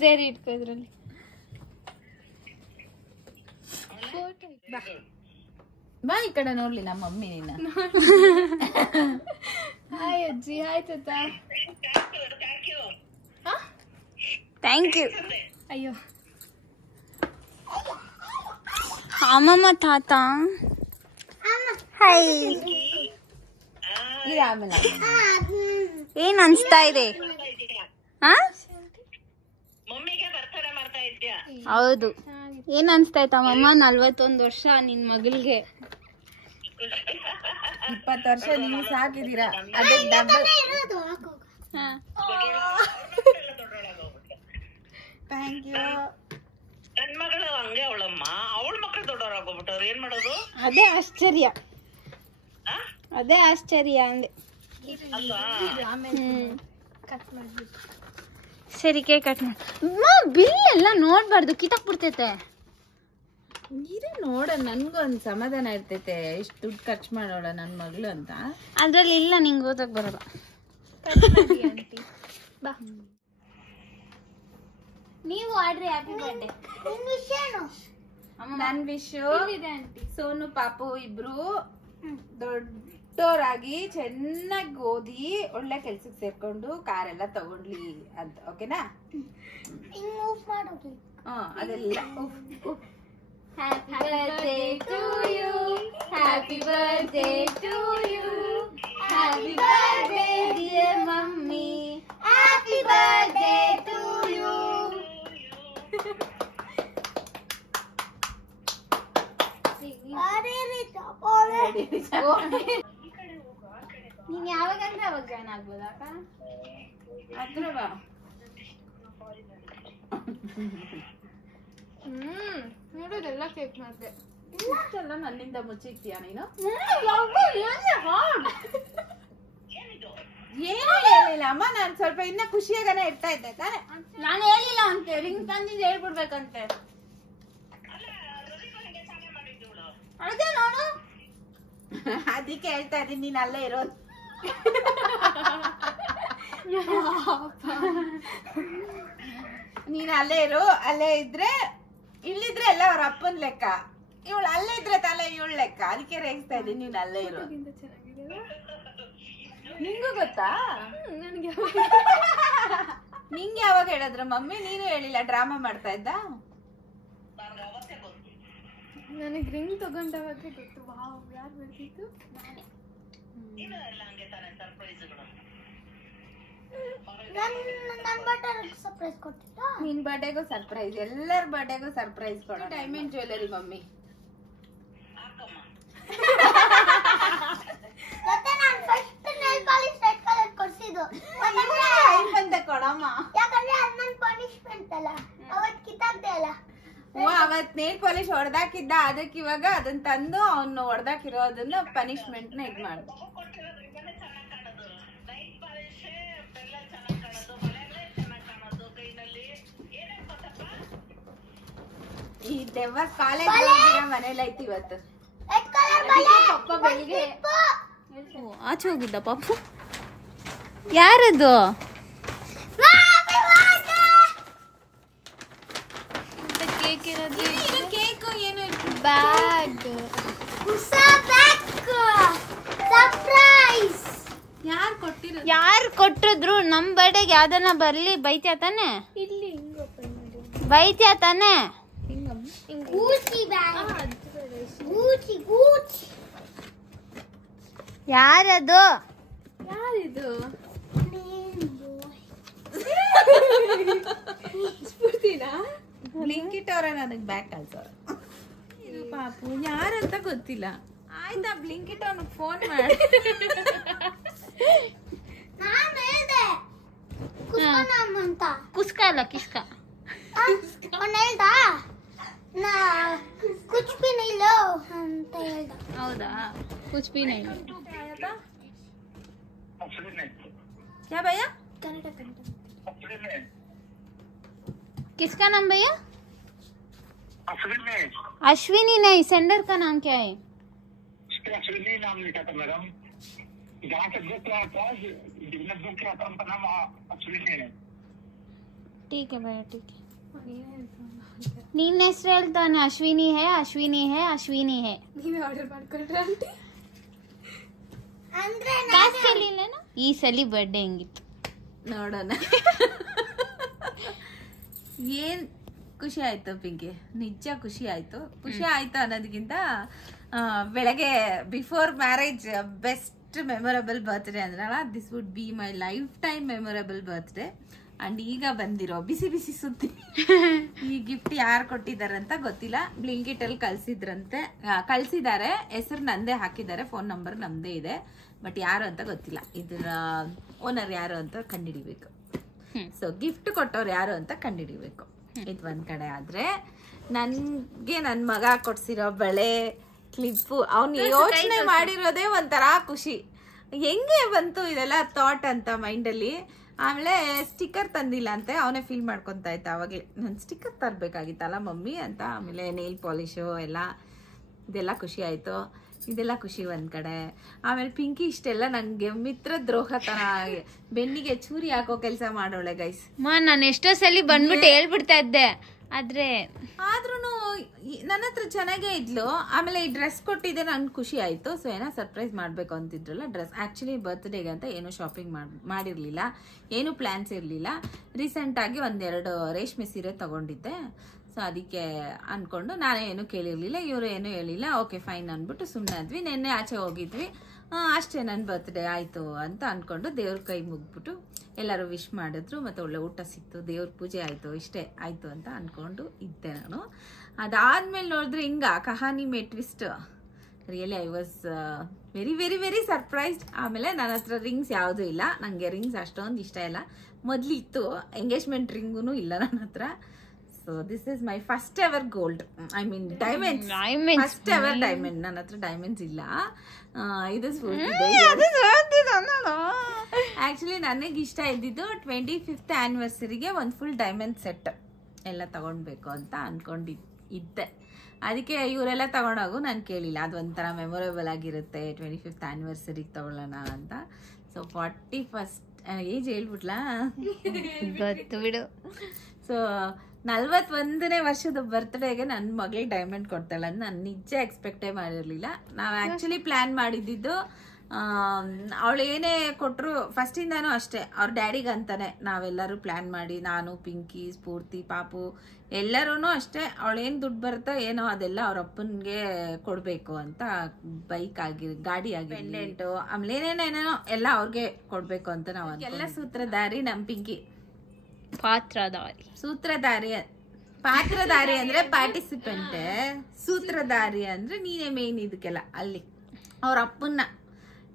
ಸರಿ ಇಟ್ಕೋ ಇದ್ರಲ್ಲಿ. ಬಾ ಈ ಕಡೆ ನೋಡ್ಲಿ ನಮ್ಮ ಮಮ್ಮಿ ನಿನ್ನ. ಹಾಯ್ ಅಜ್ಜಿ. ಹಾಯ್ ತಾತ. Thank you. ಅಯ್ಯೋ ಅಮ್ಮಮ್ಮ ತಾತ. ಹಾಯ್. ಇದು ಆಮೇಲೆ ಏನ್ ಅನ್ಸ್ತಾ ಇದೆ? ಹೌದು. ಏನ್ ಅನ್ಸ್ತಾ ಇತ್ತ ಅಮ್ಮಮ್ಮ? 41 ವರ್ಷ ನಿನ್ ಮಗಳಿಗೆ. 20 ವರ್ಷ ನೀವು ಸಾಕಿದೀರಾ. ಅದೇ ಡಬಲ್. Thank you. ನನ್ ಮಗಳು ಹಂಗೆ ಅವಳಮ್ಮ. ಅವಳ ಮಕ್ಕಳು ದೊಡ್ಡವರಾಗೋಗ್ಬಿಟ್ಟವ್ರು. ಏನ್ ಮಾಡೋದು? ಅದೇ ಆಶ್ಚರ್ಯ. ಅದೇ ಆಶ್ಚರ್ಯ ಅಂದೆ. ಸರಿ ಕೇಕ್ ಕಟ್ ಮಾಡಿ. ಬಿಲ್ ಎಲ್ಲ ನೋಡ್ಬಾರ್ದು, ಕಿತ್ತಾಕ್ ಬಿಡ್ತೈತೆ. ನೀರೇ ನೋಡ, ನನ್ಗೊಂದ್ ಸಮಾಧಾನ ಇರ್ತೈತೆ. ಇಷ್ಟು ದುಡ್ಡು ಖರ್ಚು ಮಾಡೋಳ ನನ್ ಮಗಳು ಅಂತ. ಅದ್ರಲ್ಲಿ ಇಲ್ಲ, ನಿಂಗೆ ಓದಕ್ ಬರಲ್ಲ. ಬಾ ನೀವು ಆಡ್ರಿ. Happy birthday. ನನ್ ವಿಶು ಸೋನು ಪಾಪು ಇಬ್ರು ದೊಡ್ಡೋರಾಗಿ ಚೆನ್ನಾಗಿ ಓದಿ ಒಳ್ಳೆ ಕೆಲ್ಸಕ್ಕೆ ಸೇರ್ಕೊಂಡು ಕಾರೆಲ್ಲ ತಗೊಂಡ್ಲಿ ಅಂತ. ಓಕೆನಾ? ಅದೆಲ್ಲ happy birthday to you. Happy birthday to you. Happy birthday dear mummy. Happy birthday to you. ನೀನ್ ಯಾವಾಗಂದ್ರೆ ಅವಾಗ ಜಾಯ್ನ್ ಆಗ್ಬೋದಾ? ಹತ್ರ ಬಾ. ನೋಡೋದೆಲ್ಲ ಕೇಕ್ ಮಾಡಿದೆ. ಇಷ್ಟೆಲ್ಲ ನನ್ನಿಂದ ಮುಚ್ಚಿಕ್ತೀಯ ನೀನು? ಏನು ಹೇಳಿಲ್ಲ ಅಮ್ಮ. ನಾನ್ ಸ್ವಲ್ಪ ಇನ್ನ ಖುಷಿಯಾಗನೆ ಇರ್ತಾ ಇದ್ದೆ ತಾನೆ. ನಾನು ಹೇಳಿಲ್ಲ ಅಂತೆ. ರಿಂಗ್ ತಂದಿದ್ದು ಹೇಳ್ಬಿಡ್ಬೇಕಂತೆ. ಅದೇ ನೋಡು. ಅದಕ್ಕೆ ಹೇಳ್ತಾ ಇದ್ದೀನಿ ನೀನ್ ಅಲ್ಲೇ ಇರೋದು. ನೀನ್ ಅಲ್ಲೇ ಇರು, ಅಲ್ಲೇ ಇದ್ರೆ ಇಲ್ಲಿದ್ರೆ ಎಲ್ಲ ಅವ್ರ ಅಪ್ಪನ್ ಲೆಕ್ಕ, ಇವಳು ಅಲ್ಲೇ ಇದ್ರೆ ತಲೆ ಇವಳು ಲೆಕ್ಕ. ಅದಕ್ಕೆ ರೇಗಿಸ್ತಾ ಇದ್ದೀನಿ ನೀನ್ ಅಲ್ಲೇ ಇರು. ನಿಂಗೂ ಗೊತ್ತಾ? ನಿಂಗೆ ಯಾವಾಗ ಹೇಳಿದ್ರ ಮಮ್ಮಿ? ನೀನು ಹೇಳಿಲ್ಲ, ಡ್ರಾಮಾ ಮಾಡ್ತಾ ಇದ್ದ. ನನಗೆ ರಿಂಗ್ ತಗೊಂಡವಾಗ ಗೊತ್ತು. ವಾವ್, ಯಾರು ಬರ್ತಿತ್ತು? ನಾನೇ. ನಿನ್ ಬರ್ಡೇಗೂ ಸರ್ಪ್ರೈಸ್, ಎಲ್ಲರ ಬರ್ಡೇಗೂ ಸರ್ಪ್ರೈಸ್ ಕೊಡೋ. Diamond jewellery mummy. ಕೊಡಮ್ಮ, ಯಾಕಂದ್ರೆ ಅದು ನನ್ನ ಪನಿಷ್ಮೆಂಟ್ ಅಲ್ಲ, ಅವತ್ ಕಿತ್ತಾಕ್ದೆ ಅಲ್ಲ. ಅವತ್ ನೇಲ್ ಪಾಲಿಶ್ ಹೊಡೆದಾಕಿದ್ದ, ಅದಕ್ಕೆ ಇವಾಗ ಅದನ್ನ ತಂದು ಅವ್ನು ಹೊಡೆದಾಕಿರೋದನ್ನ ಪನಿಷ್ಮೆಂಟ್ ನ ಇದ್ ಮಾಡ. ಈ ದೆವ್ವ ಕಾಲೇಜ್ ಮನೇಲಿ ಐತಿ ಇವತ್ತು. ಪಪ್ಪ ಬೆಳಿಗ್ಗೆ ಆಚೆ ಹೋಗಿದ್ದ ಪಾಪು. ಯಾರದು? ಕೇಕ್ ಇರೋದು, ಕೇಕು ಏನು ಬ್ಯಾಗ್. ಸರ್ಪ್ರೈಸ್. ಯಾರು ಕೊಟ್ಟಿರೋದು? ಯಾರು ಕೊಟ್ಟಿದ್ರು? ನಮ್ ಬರ್ಡೇಗೆ ಯಾವ್ದನ್ನ ಬರ್ಲಿ ಬೈತ್ಯಾ ತಾನೆ? ಇಲ್ಲಿ ಹಿಂಗ್ ಓಪನ್ ಮಾಡಿ. ಬೈತ್ಯಾ ತಾನೆ? ಗೂಚಿ ಬ್ಯಾಗ್. ಗೂಚಿ ಗೂಚಿ. ಯಾರದು? ಯಾರಿದು? ಬ್ಲಿಂಕಿಟ್ ಅವರ ನನಗೆ ಬ್ಯಾಗ್ ಕಳ್ಸೋರು. ಇದು ಪಾಪು ಯಾರಂತ ಗೊತ್ತಿಲ್ಲ. ಆಯ್ತಾ, ಬ್ಲಿಂಕಿಟ್ ಅವನಿಗೆ ಫೋನ್ ಮಾಡಿ. ನಾನು ಹೇಳ್ದೆ ಕುಸ್ಕನಮ್ಮ ಅಂತ. ಕುಸ್ಕ ಅಲ್ಲ, ಕಿಸ್ಕ. ಅವ್ನು ಹೇಳ್ದ ನಾ ಕುಚ್ ಬಿ ನೈ ಲೋ ಅಂತ ಹೇಳ್ದ. ಹೌದಾ? ಕುಚ್ ಬಿ ನೈ. क्या भैया? ಕನ್ನಡ ಕನ್ನಡ. किसका नाम भैया? अश्विनी नहीं, सेंडर का नाम क्या है? अश्विनी नाम लिखा था मैडम, जहाँ से बुक किया था, जिसने बुक किया था उनका नाम अश्विनी है. ठीक है भैया, ठीक है. ನೀನ್ ಹೆಸರು ಹೇಳ್ತಾನೆ, ಅಶ್ವಿನಿ ಹೇ, ಅಶ್ವಿನಿ ಹೇ, ಅಶ್ವಿನಿ ಹೇ. ನೀವೇ ಆರ್ಡರ್ ಮಾಡ್ಕೊಂಡ್ರೆ ಆಂಟಿ? ಅಂದ್ರೆ ಕಾಸು ಕೇಳಿಲ್ಲೇನು? ಈ ಸಲ ಬರ್ಡೇ ಹೆಂಗಿತ್ತು ನೋಡೋಣ. ಏನ್ ಖುಷಿ ಆಯ್ತು ಪಿಂಕಿ, ನಿಜ ಖುಷಿ ಆಯ್ತು. ಖುಷಿ ಆಯ್ತು ಅನ್ನೋದಕ್ಕಿಂತ ಬೆಳಗ್ಗೆ before marriage best memorable birthday ಅಂದ್ರಲ್ಲ, this would be my lifetime memorable birthday. And ಈಗ ಬಂದಿರೋ ಬಿಸಿ ಬಿಸಿ ಸುದ್ದಿ, ಈ ಗಿಫ್ಟ್ ಯಾರು ಕೊಟ್ಟಿದಾರಂತ ಗೊತ್ತಿಲ್ಲ. ಬ್ಲಿಂಕಿಟ್ ಅಲ್ಲಿ ಕಳ್ಸಿದ್ದಾರೆ, ಹೆಸರು ನಂದೇ ಹಾಕಿದ್ದಾರೆ, ಫೋನ್ ನಂಬರ್ ನಮ್ದೇ ಇದೆ, ಬಟ್ ಯಾರು ಅಂತ ಗೊತ್ತಿಲ್ಲ. ಇದರ ಓನರ್ ಯಾರು ಅಂತ ಕಂಡುಹಿಡಿಬೇಕು. ಸೊ ಗಿಫ್ಟ್ ಕೊಟ್ಟವ್ರು ಯಾರು ಅಂತ ಕಂಡುಹಿಡಿಬೇಕು. ಇದು ಒಂದ್ ಕಡೆ ಆದ್ರೆ, ನನ್ಗೆ ನನ್ ಮಗ ಕೊಡ್ಸಿರೋ ಬಳೆ, ಕ್ಲಿಪ್ಪು, ಅವ್ನು ಯೋಚನೆ ಮಾಡಿರೋದೇ ಒಂಥರ ಖುಷಿ. ಹೆಂಗೆ ಬಂತು ಇದೆಲ್ಲ ಥಾಟ್ ಅಂತ ಮೈಂಡಲ್ಲಿ. ಆಮೇಲೆ ಸ್ಟಿಕ್ಕರ್ ತಂದಿಲ್ಲ ಅಂತೆ, ಅವನೇ ಫೀಲ್ ಮಾಡ್ಕೊತಾ ಇದ್ದ ಅವಾಗಲೇ, ನಾನು ಸ್ಟಿಕ್ಕರ್ ತರಬೇಕಾಗಿತ್ತಲ್ಲ ಮಮ್ಮಿ ಅಂತ. ಆಮೇಲೆ ನೇಲ್ ಪಾಲಿಶು ಎಲ್ಲ, ಇದೆಲ್ಲ ಖುಷಿ ಆಯಿತು. ಇದೆಲ್ಲ ಖುಷಿ ಒಂದ್ ಕಡೆ. ಆಮೇಲೆ ಪಿಂಕಿ ಇಷ್ಟೆಲ್ಲ ನಂಗೆ ಮಿತ್ರ ದ್ರೋಹ ತರ ಬೆನ್ನಿಗೆ ಚೂರಿ ಹಾಕೋ ಕೆಲಸ ಮಾಡೋಳೆ ಗೈಸ್. ನಾನು ಎಷ್ಟೋ ಸಲ ಬಂದ್ಬಿಟ್ಟು ಹೇಳ್ಬಿಡ್ತಾ ಇದ್ದೆ, ಆದ್ರೂ ನನ್ನ ಹತ್ರ ಚೆನ್ನಾಗೇ ಇದ್ಲು. ಆಮೇಲೆ ಈ ಡ್ರೆಸ್ ಕೊಟ್ಟಿದ್ದೆ ನಂಗೆ ಖುಷಿ ಆಯ್ತು. ಸೊ ಏನೋ ಸರ್ಪ್ರೈಸ್ ಮಾಡ್ಬೇಕು ಅಂತಿದ್ರಲ್ಲ, ಡ್ರೆಸ್ ಆಕ್ಚುಲಿ ಬರ್ತ್ಡೇಗೆ ಅಂತ ಏನೂ ಶಾಪಿಂಗ್ ಮಾಡಿರ್ಲಿಲ್ಲ, ಏನು ಪ್ಲಾನ್ಸ್ ಇರಲಿಲ್ಲ. ರೀಸೆಂಟ್ ಆಗಿ ಒಂದೆರಡು ರೇಷ್ಮೆ ಸೀರೆ ತಗೊಂಡಿದ್ದೆ. ಸೊ ಅದಕ್ಕೆ ಅನ್ಕೊಂಡು ನಾನೇ ಏನು ಕೇಳಿರ್ಲಿಲ್ಲ, ಇವರು ಏನು ಹೇಳಿಲ್ಲ, ಓಕೆ ಫೈನ್ ಅಂದ್ಬಿಟ್ಟು ಸುಮ್ಮನೆ ಆದ್ವಿ. ನೆನ್ನೆ ಆಚೆ ಹೋಗಿದ್ವಿ, ಅಷ್ಟೇ ನನ್ನ ಬರ್ತ್ಡೇ ಆಯಿತು ಅಂತ ಅಂದ್ಕೊಂಡು ದೇವ್ರ ಕೈ ಮುಗ್ಬಿಟ್ಟು ಎಲ್ಲರೂ ವಿಶ್ ಮಾಡಿದ್ರು, ಮತ್ತು ಒಳ್ಳೆ ಊಟ ಸಿಕ್ತು, ದೇವ್ರ ಪೂಜೆ ಆಯಿತು, ಇಷ್ಟೇ ಆಯಿತು ಅಂತ ಅಂದ್ಕೊಂಡು ಇದ್ದೆ ನಾನು. ಅದಾದ್ಮೇಲೆ ನೋಡಿದ್ರೆ ಹಿಂಗ ಕಹಾನಿ ಮೇ twist. Really I was very very very surprised. ಆಮೇಲೆ ನನ್ನ ಹತ್ರ ರಿಂಗ್ಸ್ ಯಾವುದೂ ಇಲ್ಲ, ನನಗೆ ರಿಂಗ್ಸ್ ಅಷ್ಟೊಂದು ಇಷ್ಟ ಇಲ್ಲ. ಮೊದಲಿತ್ತು, ಎಂಗೇಜ್ಮೆಂಟ್ ರಿಂಗೂ ಇಲ್ಲ ನನ್ನ ಹತ್ರ. So this is my first ever gold, I mean diamonds, first ever diamond. ನನ್ನ ಹತ್ರ ಡೈಮಂಡ್ಸ್ ಇಲ್ಲ. ಇದು ಆಕ್ಚುಲಿ ನನಗೆ ಇಷ್ಟ ಇದ್ದಿದ್ದು 25th ಆ್ಯನಿವರ್ಸರಿಗೆ ಒಂದು ಫುಲ್ ಡೈಮಂಡ್ ಸೆಟ್ ಎಲ್ಲ ತಗೊಳ್ಬೇಕು ಅಂತ ಅನ್ಕೊಂಡಿದ್ದು ಇದ್ದೆ. ಅದಕ್ಕೆ ಇವರೆಲ್ಲ ತಗೊಂಡೋಗು ನಾನು ಕೇಳಿಲ್ಲ. ಅದು ಒಂಥರ ಮೆಮೊರೇಬಲ್ ಆಗಿರುತ್ತೆ 25th ಆ್ಯನಿವರ್ಸರಿಗೆ ತಗೊಳ್ಳೋಣ ಅಂತ. ಸೊ 41st ಏಜ್ ಹೇಳ್ಬಿಟ್ಲಾ? ಗೊತ್ತು ಬಿಡು. ಸೊ 41ನೇ ವರ್ಷದ ಬರ್ತ್ಡೇಗೆ ನನ್ನ ಮಗಳಿಗೆ ಡೈಮಂಡ್ ಕೊಡ್ತಾಳೆ ಅಂತ ನಾನು ನಿಜ ಎಕ್ಸ್ಪೆಕ್ಟೇ ಮಾಡಿರಲಿಲ್ಲ. ನಾವು ಆ್ಯಕ್ಚುಲಿ ಪ್ಲ್ಯಾನ್ ಮಾಡಿದ್ದಿದ್ದು ಅವಳು ಏನೇ ಕೊಟ್ಟರು ಫಸ್ಟಿಂದಾನು ಅಷ್ಟೇ ಅವ್ರ ಡ್ಯಾಡಿಗೆ ಅಂತಾನೆ ನಾವೆಲ್ಲರೂ ಪ್ಲ್ಯಾನ್ ಮಾಡಿ, ನಾನು, ಪಿಂಕಿ, ಸ್ಫೂರ್ತಿ, ಪಾಪು ಎಲ್ಲರೂ ಅಷ್ಟೇ ಅವಳೇನು ದುಡ್ಡು ಬರುತ್ತೋ ಏನೋ ಅದೆಲ್ಲ ಅವ್ರ ಅಪ್ಪನಿಗೆ ಕೊಡಬೇಕು ಅಂತ ಬೈಕ್ ಗಾಡಿ ಆಗಿ ಪೆಂಡೆಂಟು ಆಮೇಲೆ ಏನೇನೇನೋ ಎಲ್ಲ ಅವ್ರಿಗೆ ಕೊಡಬೇಕು ಅಂತ ನಾವು ಎಲ್ಲ ಸೂತ್ರಧಾರಿ ನಮ್ಮ ಪಿಂಕಿ. ಪಾತ್ರಧಾರಿ ಅಂದ್ರೆ ಪಾರ್ಟಿಸಿಪೆಂಟ್, ಸೂತ್ರಧಾರಿ ಅಂದ್ರೆ ನೀನೇ ಮೇನ್ ಇದಕ್ಕೆಲ್ಲ. ಅಲ್ಲಿ ಅವ್ರ ಅಪ್ಪನ್ನ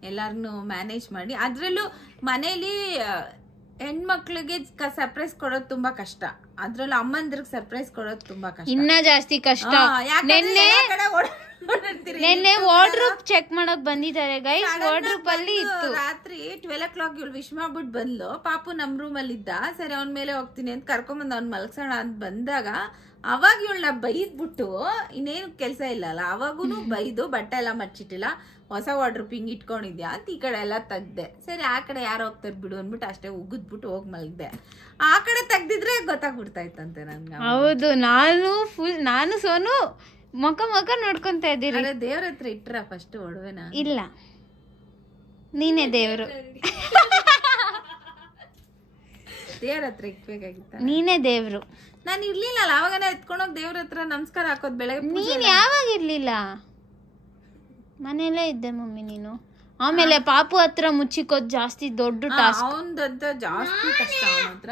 ಎಲ್ಲಾರನ್ನು ಮ್ಯಾನೇಜ್ ಮಾಡಿ, ಅದ್ರಲ್ಲೂ ಮನೇಲಿ ಹೆಣ್ಮಕ್ಳಿಗೆ ಸರ್ಪ್ರೈಸ್ ಕೊಡೋದು ತುಂಬಾ ಕಷ್ಟ, ಅದ್ರಲ್ಲೂ ಅಮ್ಮಂದ್ರಿಗೆ ಸರ್ಪ್ರೈಸ್ ಕೊಡೋದು ತುಂಬಾ ಕಷ್ಟ, ಇನ್ನ ಜಾಸ್ತಿ ಕಷ್ಟ. ನಿನ್ನೆ ವಾರ್ಡ್ರೋಬ್ ಚೆಕ್ ಮಾಡಕ್ ಬಂದಿದ್ದಾರೆ ಗೈಸ್. ವಾರ್ಡ್ರೋಬ್ ಅಲ್ಲಿ ಇತ್ತು. ರಾತ್ರಿ 12 o'clock ಇವಳು ವಿಶ್ ಮಾಡ್ಬಿಟ್ಟು ಬಂದ್ಲು. ಪಾಪು ನಮ್ ರೂಮ್ ಅಲ್ಲಿ ಇದ್ದ. ಸರಿ ಅವ್ನ ಮೇಲೆ ಹೋಗ್ತೀನಿ ಅಂತ ಕರ್ಕೊಂಬಂದ್ ಅವ್ನ್ ಮಲ್ಗ್ಸೋಣ ಅಂತ ಬಂದಾಗ ಅವಾಗ ಇವಳನ್ನ ಬೈದ್ಬಿಟ್ಟು, ಇನ್ನೇನು ಕೆಲ್ಸ ಇಲ್ಲಲ್ಲ ಅವಾಗೂನು ಬೈದು ಬಟ್ಟೆ ಎಲ್ಲ ಮಚ್ಚಿಟ್ಟಿಲ್ಲ, ಹೊಸ ವಾರ್ಡ್ರೋಬ್ ಹಿಂಗ್ ಇಟ್ಕೊಂಡಿದ್ಯಾ ಅಂತ ಈ ಕಡೆ ಎಲ್ಲ ತೆಗ್ದೆ. ಸರಿ ಆ ಕಡೆ ಯಾರು ಹೋಗ್ತಾರೆ ಬಿಡು ಅಂದ್ಬಿಟ್ಟು ಅಷ್ಟೇ ಉಗಿದ್ಬಿಟ್ಟು ಹೋಗಿ ಮಲ್ಗ್ದೆ. ಆ ಕಡೆ ತೆಗ್ದಿದ್ರೆ ಗೊತ್ತಾಗ್ಬಿಡ್ತಾ ಇತ್ತಂತೆ ನನ್ಗೆ. ಹೌದು, ನಾನು ಸೋನು ಮುಖ ನೋಡ್ಕೊಂತ ಇದ್ದೀರಿ. ದೇವ್ರ ಹತ್ರ ಇಟ್ರ ಫಸ್ಟ್ ಒಡವೆನ? ಇಲ್ಲ, ನೀನೇ ದೇವ್ರು. ದೇವ್ರ ಹತ್ರ ಇಟ್ಬೇಕಾಗಿತ್ತ? ನೀನೇ ದೇವ್ರು. ನಾನು ಇರ್ಲಿಲ್ಲ ಅವಾಗನ ಎತ್ಕೊಂಡೋಗಿ ದೇವ್ರ ಹತ್ರ ನಮಸ್ಕಾರ ಹಾಕೋದ್ ಬೆಳಗ್ಗೆ. ನೀನ್ ಯಾವಾಗ ಇರ್ಲಿಲ್ಲ? ಮನೆಯಲ್ಲೇ ಇದ್ದೆ ಮಮ್ಮಿ ನೀನು. ಆಮೇಲೆ ಪಾಪು ಹತ್ರ ಮುಚ್ಚಿಕೋದ್ ಜಾಸ್ತಿ ದೊಡ್ಡ ಟಾಸ್ಕ್. ಅವಂದಂತ ಜಾಸ್ತಿ ಕಷ್ಟ ಅವನ ಹತ್ರ.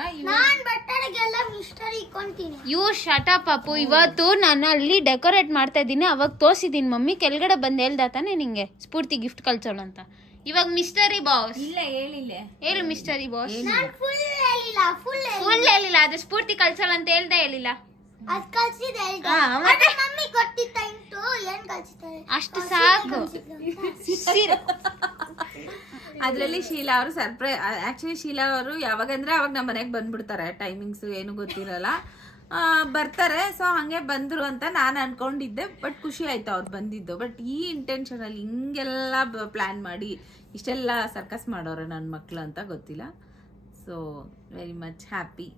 ಯು ಶಟ ಪಾಪು. ಇವತ್ತು ನಾನು ಅಲ್ಲಿ ಡೆಕೋರೇಟ್ ಮಾಡ್ತಾ ಇದ್ದೀನಿ, ಅವಾಗ ತೋರ್ಸಿದೀನಿ ಮಮ್ಮಿ. ಕೆಳಗಡೆ ಬಂದ್ ಹೇಳ್ದ ತಾನೆ ನಿಂಗೆ ಸ್ಫೂರ್ತಿ ಗಿಫ್ಟ್ ಕಳ್ಸೋಣ ಅಂತ. ಇವಾಗ ಮಿಸ್ಟರಿ ಬಾಸ್. ಇಲ್ಲ ಹೇಳಿಲ್ಲ. ಹೇಳು ಮಿಸ್ಟರಿ ಬಾಸ್. ಫುಲ್ ಹೇಳಿಲ್ಲ, ಅದು ಸ್ಫೂರ್ತಿ ಕಳ್ಸೋಣ ಅಂತ ಹೇಳ್ದೆ ಹೇಳಿಲ್ಲ. ಅಷ್ಟು ಸಾಕು. ಅದ್ರಲ್ಲಿ ಶೀಲಾ ಅವರು ಸರ್ಪ್ರೈಸ್. ಆಕ್ಚುಲಿ ಶೀಲಾ ಅವರು ಯಾವಾಗಂದ್ರೆ ಅವಾಗ ನಮ್ಮ ಮನೆಗೆ ಬಂದ್ಬಿಡ್ತಾರೆ, ಟೈಮಿಂಗ್ಸ್ ಏನು ಗೊತ್ತಿರಲ್ಲ, ಬರ್ತಾರೆ. ಸೊ ಹಂಗೆ ಬಂದ್ರು ಅಂತ ನಾನು ಅನ್ಕೊಂಡಿದ್ದೆ. ಬಟ್ ಖುಷಿ ಆಯ್ತು ಅವ್ರು ಬಂದಿದ್ದು. ಬಟ್ ಈ ಇಂಟೆನ್ಷನ್ ಅಲ್ಲಿ ಹಿಂಗೆಲ್ಲ ಪ್ಲಾನ್ ಮಾಡಿ ಇಷ್ಟೆಲ್ಲ ಸರ್ಕಸ್ ಮಾಡೋರು ನನ್ನ ಮಕ್ಳು ಅಂತ ಗೊತ್ತಿಲ್ಲ. So very much happy.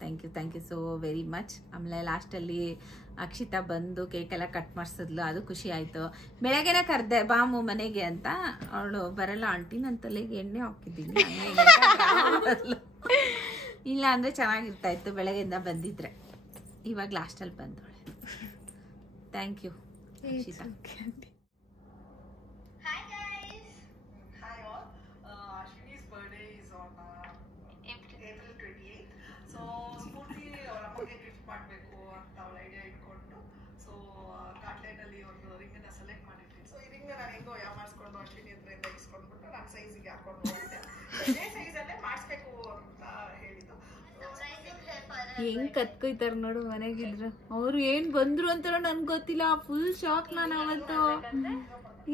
Thank you so very much. ಆಮೇಲೆ ಲಾಸ್ಟಲ್ಲಿ ಅಕ್ಷಿತಾ ಬಂದು ಕೇಕೆಲ್ಲ ಕಟ್ ಮಾಡಿಸಿದ್ಲು, ಅದು ಖುಷಿ ಆಯಿತು. ಬೆಳಗ್ಗೆನೇ ಕರೆದೆ ಬಾಮು ಮನೆಗೆ ಅಂತ. ಅವಳು ಬರಲ್ಲ ಆಂಟಿ, ನನ್ನ ತಲೆಗೆ ಎಣ್ಣೆ ಹಾಕಿದ್ದೀನಿ ಇಲ್ಲ ಅಂದರೆ ಚೆನ್ನಾಗಿರ್ತಾ ಇತ್ತು ಬೆಳಗ್ಗೆಯಿಂದ ಬಂದಿದ್ರೆ. ಇವಾಗ ಲಾಸ್ಟಲ್ಲಿ ಬಂದವಳೆ. Thank you Akshitha. Ashwini's birthday is on April 28th. So Spoorthi ಅವ್ರ ಅಮ್ಮಗೆ ಗಿಫ್ಟ್ ಮಾಡಬೇಕು ಅಂತ ಅವಳ ಐಡಿಯಾ ಇಟ್ಕೊಂಡು ಸೊ ಕಾಟ್ಲೇನಲ್ಲಿ ಒಂದು ರಿಂಗನ್ನ ಸೆಲೆಕ್ಟ್ ಮಾಡಿರ್ತೀನಿ. ಸೊ ಈ ರಿಂಗ್ ನಾನು ಹೆಂಗೋ ಮಾಡಿಸ್ಕೊಂಡು ಅಶ್ವಿನಿ ಹತ್ರದಿಂದ ಇಸ್ಕೊಂಡ್ಬಿಟ್ಟು ನಾನು ಸೈಜಿಗೆ ಹಾಕೊಂಡು ಹೋಗಿದ್ದೆ. ಇದೇ ಸೈಜಲ್ಲೇ ಮಾಡಿಸ್ಬೇಕು ಅಂತ ಹೇಳಿದ್ದು. ಹೆಂಗ್ ಕತ್ಕೊಯ್ತಾರ ನೋಡು ಮನೆಗಿದ್ರು. ಅವ್ರು ಏನ್ ಬಂದ್ರು ಅಂತ ನನ್ಗೆ ಗೊತ್ತಿಲ್ಲ. ಫುಲ್ ಶಾಕ್ ನಾನು ಅವತ್ತು.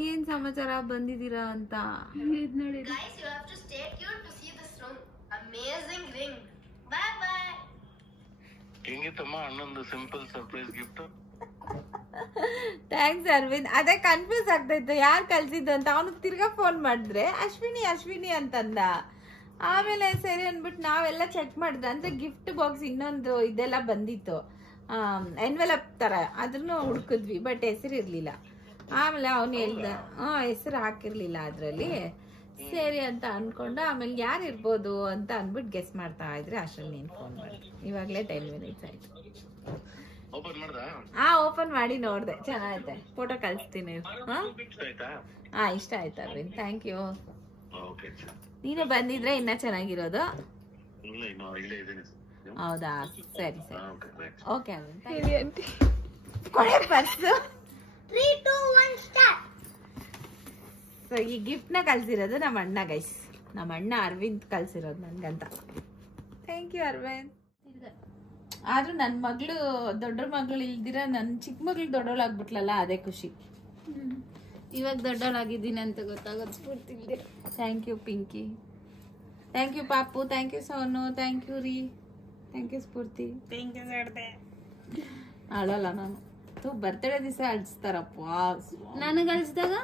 ಏನ್ ಸಮಾಚಾರ ಬಂದಿದ್ದೀರಾ ಅಂತ ನೋಡಿ. ಹೆಂಗಿತ್ತಮ್ಮ ಅಣ್ಣೊಂದು simple surprise gift? Thanks Arvind. ಅದೇ ಕನ್ಫ್ಯೂಸ್ ಆಗ್ತಾಯಿತ್ತು ಯಾರು ಕಳ್ಸಿದ್ದು ಅಂತ. ಅವನು ತಿರ್ಗಾ ಫೋನ್ ಮಾಡಿದ್ರೆ ಅಶ್ವಿನಿ ಅಂತಂದ. ಆಮೇಲೆ ಸರಿ ಅಂದ್ಬಿಟ್ಟು ನಾವೆಲ್ಲ ಚೆಕ್ ಮಾಡಿದ್ರೆ ಅಂದ್ರೆ ಗಿಫ್ಟ್ ಬಾಕ್ಸ್ ಇನ್ನೊಂದು ಇದೆಲ್ಲ ಬಂದಿತ್ತು, ಎನ್ವೆಲಪ್ ತರ. ಅದನ್ನು ಹುಡುಕಿದ್ವಿ ಬಟ್ ಹೆಸರು ಇರ್ಲಿಲ್ಲ. ಆಮೇಲೆ ಅವನು ಹೇಳ್ದ ಹೆಸರು ಹಾಕಿರ್ಲಿಲ್ಲ ಅದ್ರಲ್ಲಿ. ಸರಿ ಅಂತ ಅನ್ಕೊಂಡು ಆಮೇಲೆ ಯಾರು ಇರ್ಬೋದು ಅಂತ ಅನ್ಬಿಟ್ಟು ಗೆಸ್ ಮಾಡ್ತಾ ಇದ್ರೆ ಅಷ್ಟರಲ್ಲಿ ನೀನು ಫೋನ್ ಮಾಡಿ. ಇವಾಗಲೇ 10 minutes ಆಯ್ತು. ಓಪನ್ ಮಾಡಿ ನೋಡ್ದೆ, ಚೆನ್ನಾಗೈತೆ. ಫೋಟೋ ಕಳಿಸ್ತೀನಿ. ಇಷ್ಟ ಆಯ್ತು ಅರವಿಂದ್. Thank you. ನೀನು ಬಂದಿದ್ರೆ ಇನ್ನ ಚೆನ್ನಾಗಿರೋದು. ಹೌದಾ, ಸರಿ ಓಕೆ ಅರವಿಂದ್. ಕೊಡೆ ಪರ್ಸು. 3, 2, 1 ಸ್ಟಾರ್ಟ್. ಸೊ ಈ ಗಿಫ್ಟ್ನ ಕಳ್ಸಿರೋದು ನಮ್ಮ ಅಣ್ಣ ಗೈಸ್. ನಮ್ಮ ಅಣ್ಣ ಅರವಿಂದ್ ಕಳ್ಸಿರೋದು ನನ್ಗಂತ. Thank you Arvind. ಆದ್ರೂ ನನ್ನ ಮಗಳು ದೊಡ್ಡ ಮಗಳು ಇಲ್ದಿರ ನನ್ನ ಚಿಕ್ಕ ಮಗಳು ದೊಡ್ಡವಳಾಗ್ಬಿಟ್ಲಲ್ಲ, ಅದೇ ಖುಷಿ. ಇವಾಗ ದೊಡ್ಡವಳಾಗಿದ್ದೀನಿ ಅಂತ ಗೊತ್ತಾಗೋದು Spoorthi. Thank you Pinky. Thank you Papu. Thank you Sonu. Thank you ರೀ. Thank you Spoorthi. Thank you. ಅಳಲ್ಲ ನಾನು. ಬರ್ತಡೇ ದಿವಸ ಅಳ್ಸ್ತಾರಪ್ಪ. ನನಗೆ ಅಳಿಸಿದಾಗ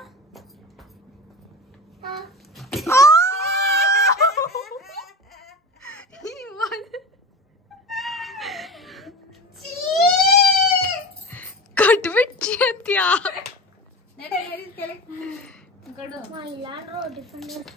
ಕಟ್ಬಿಟ್ಟಿ ಅಂತ್ಯಾ. ಕೊಡು. ಎಲ್ಲಾರು ಡಿಫೆಂಡರ್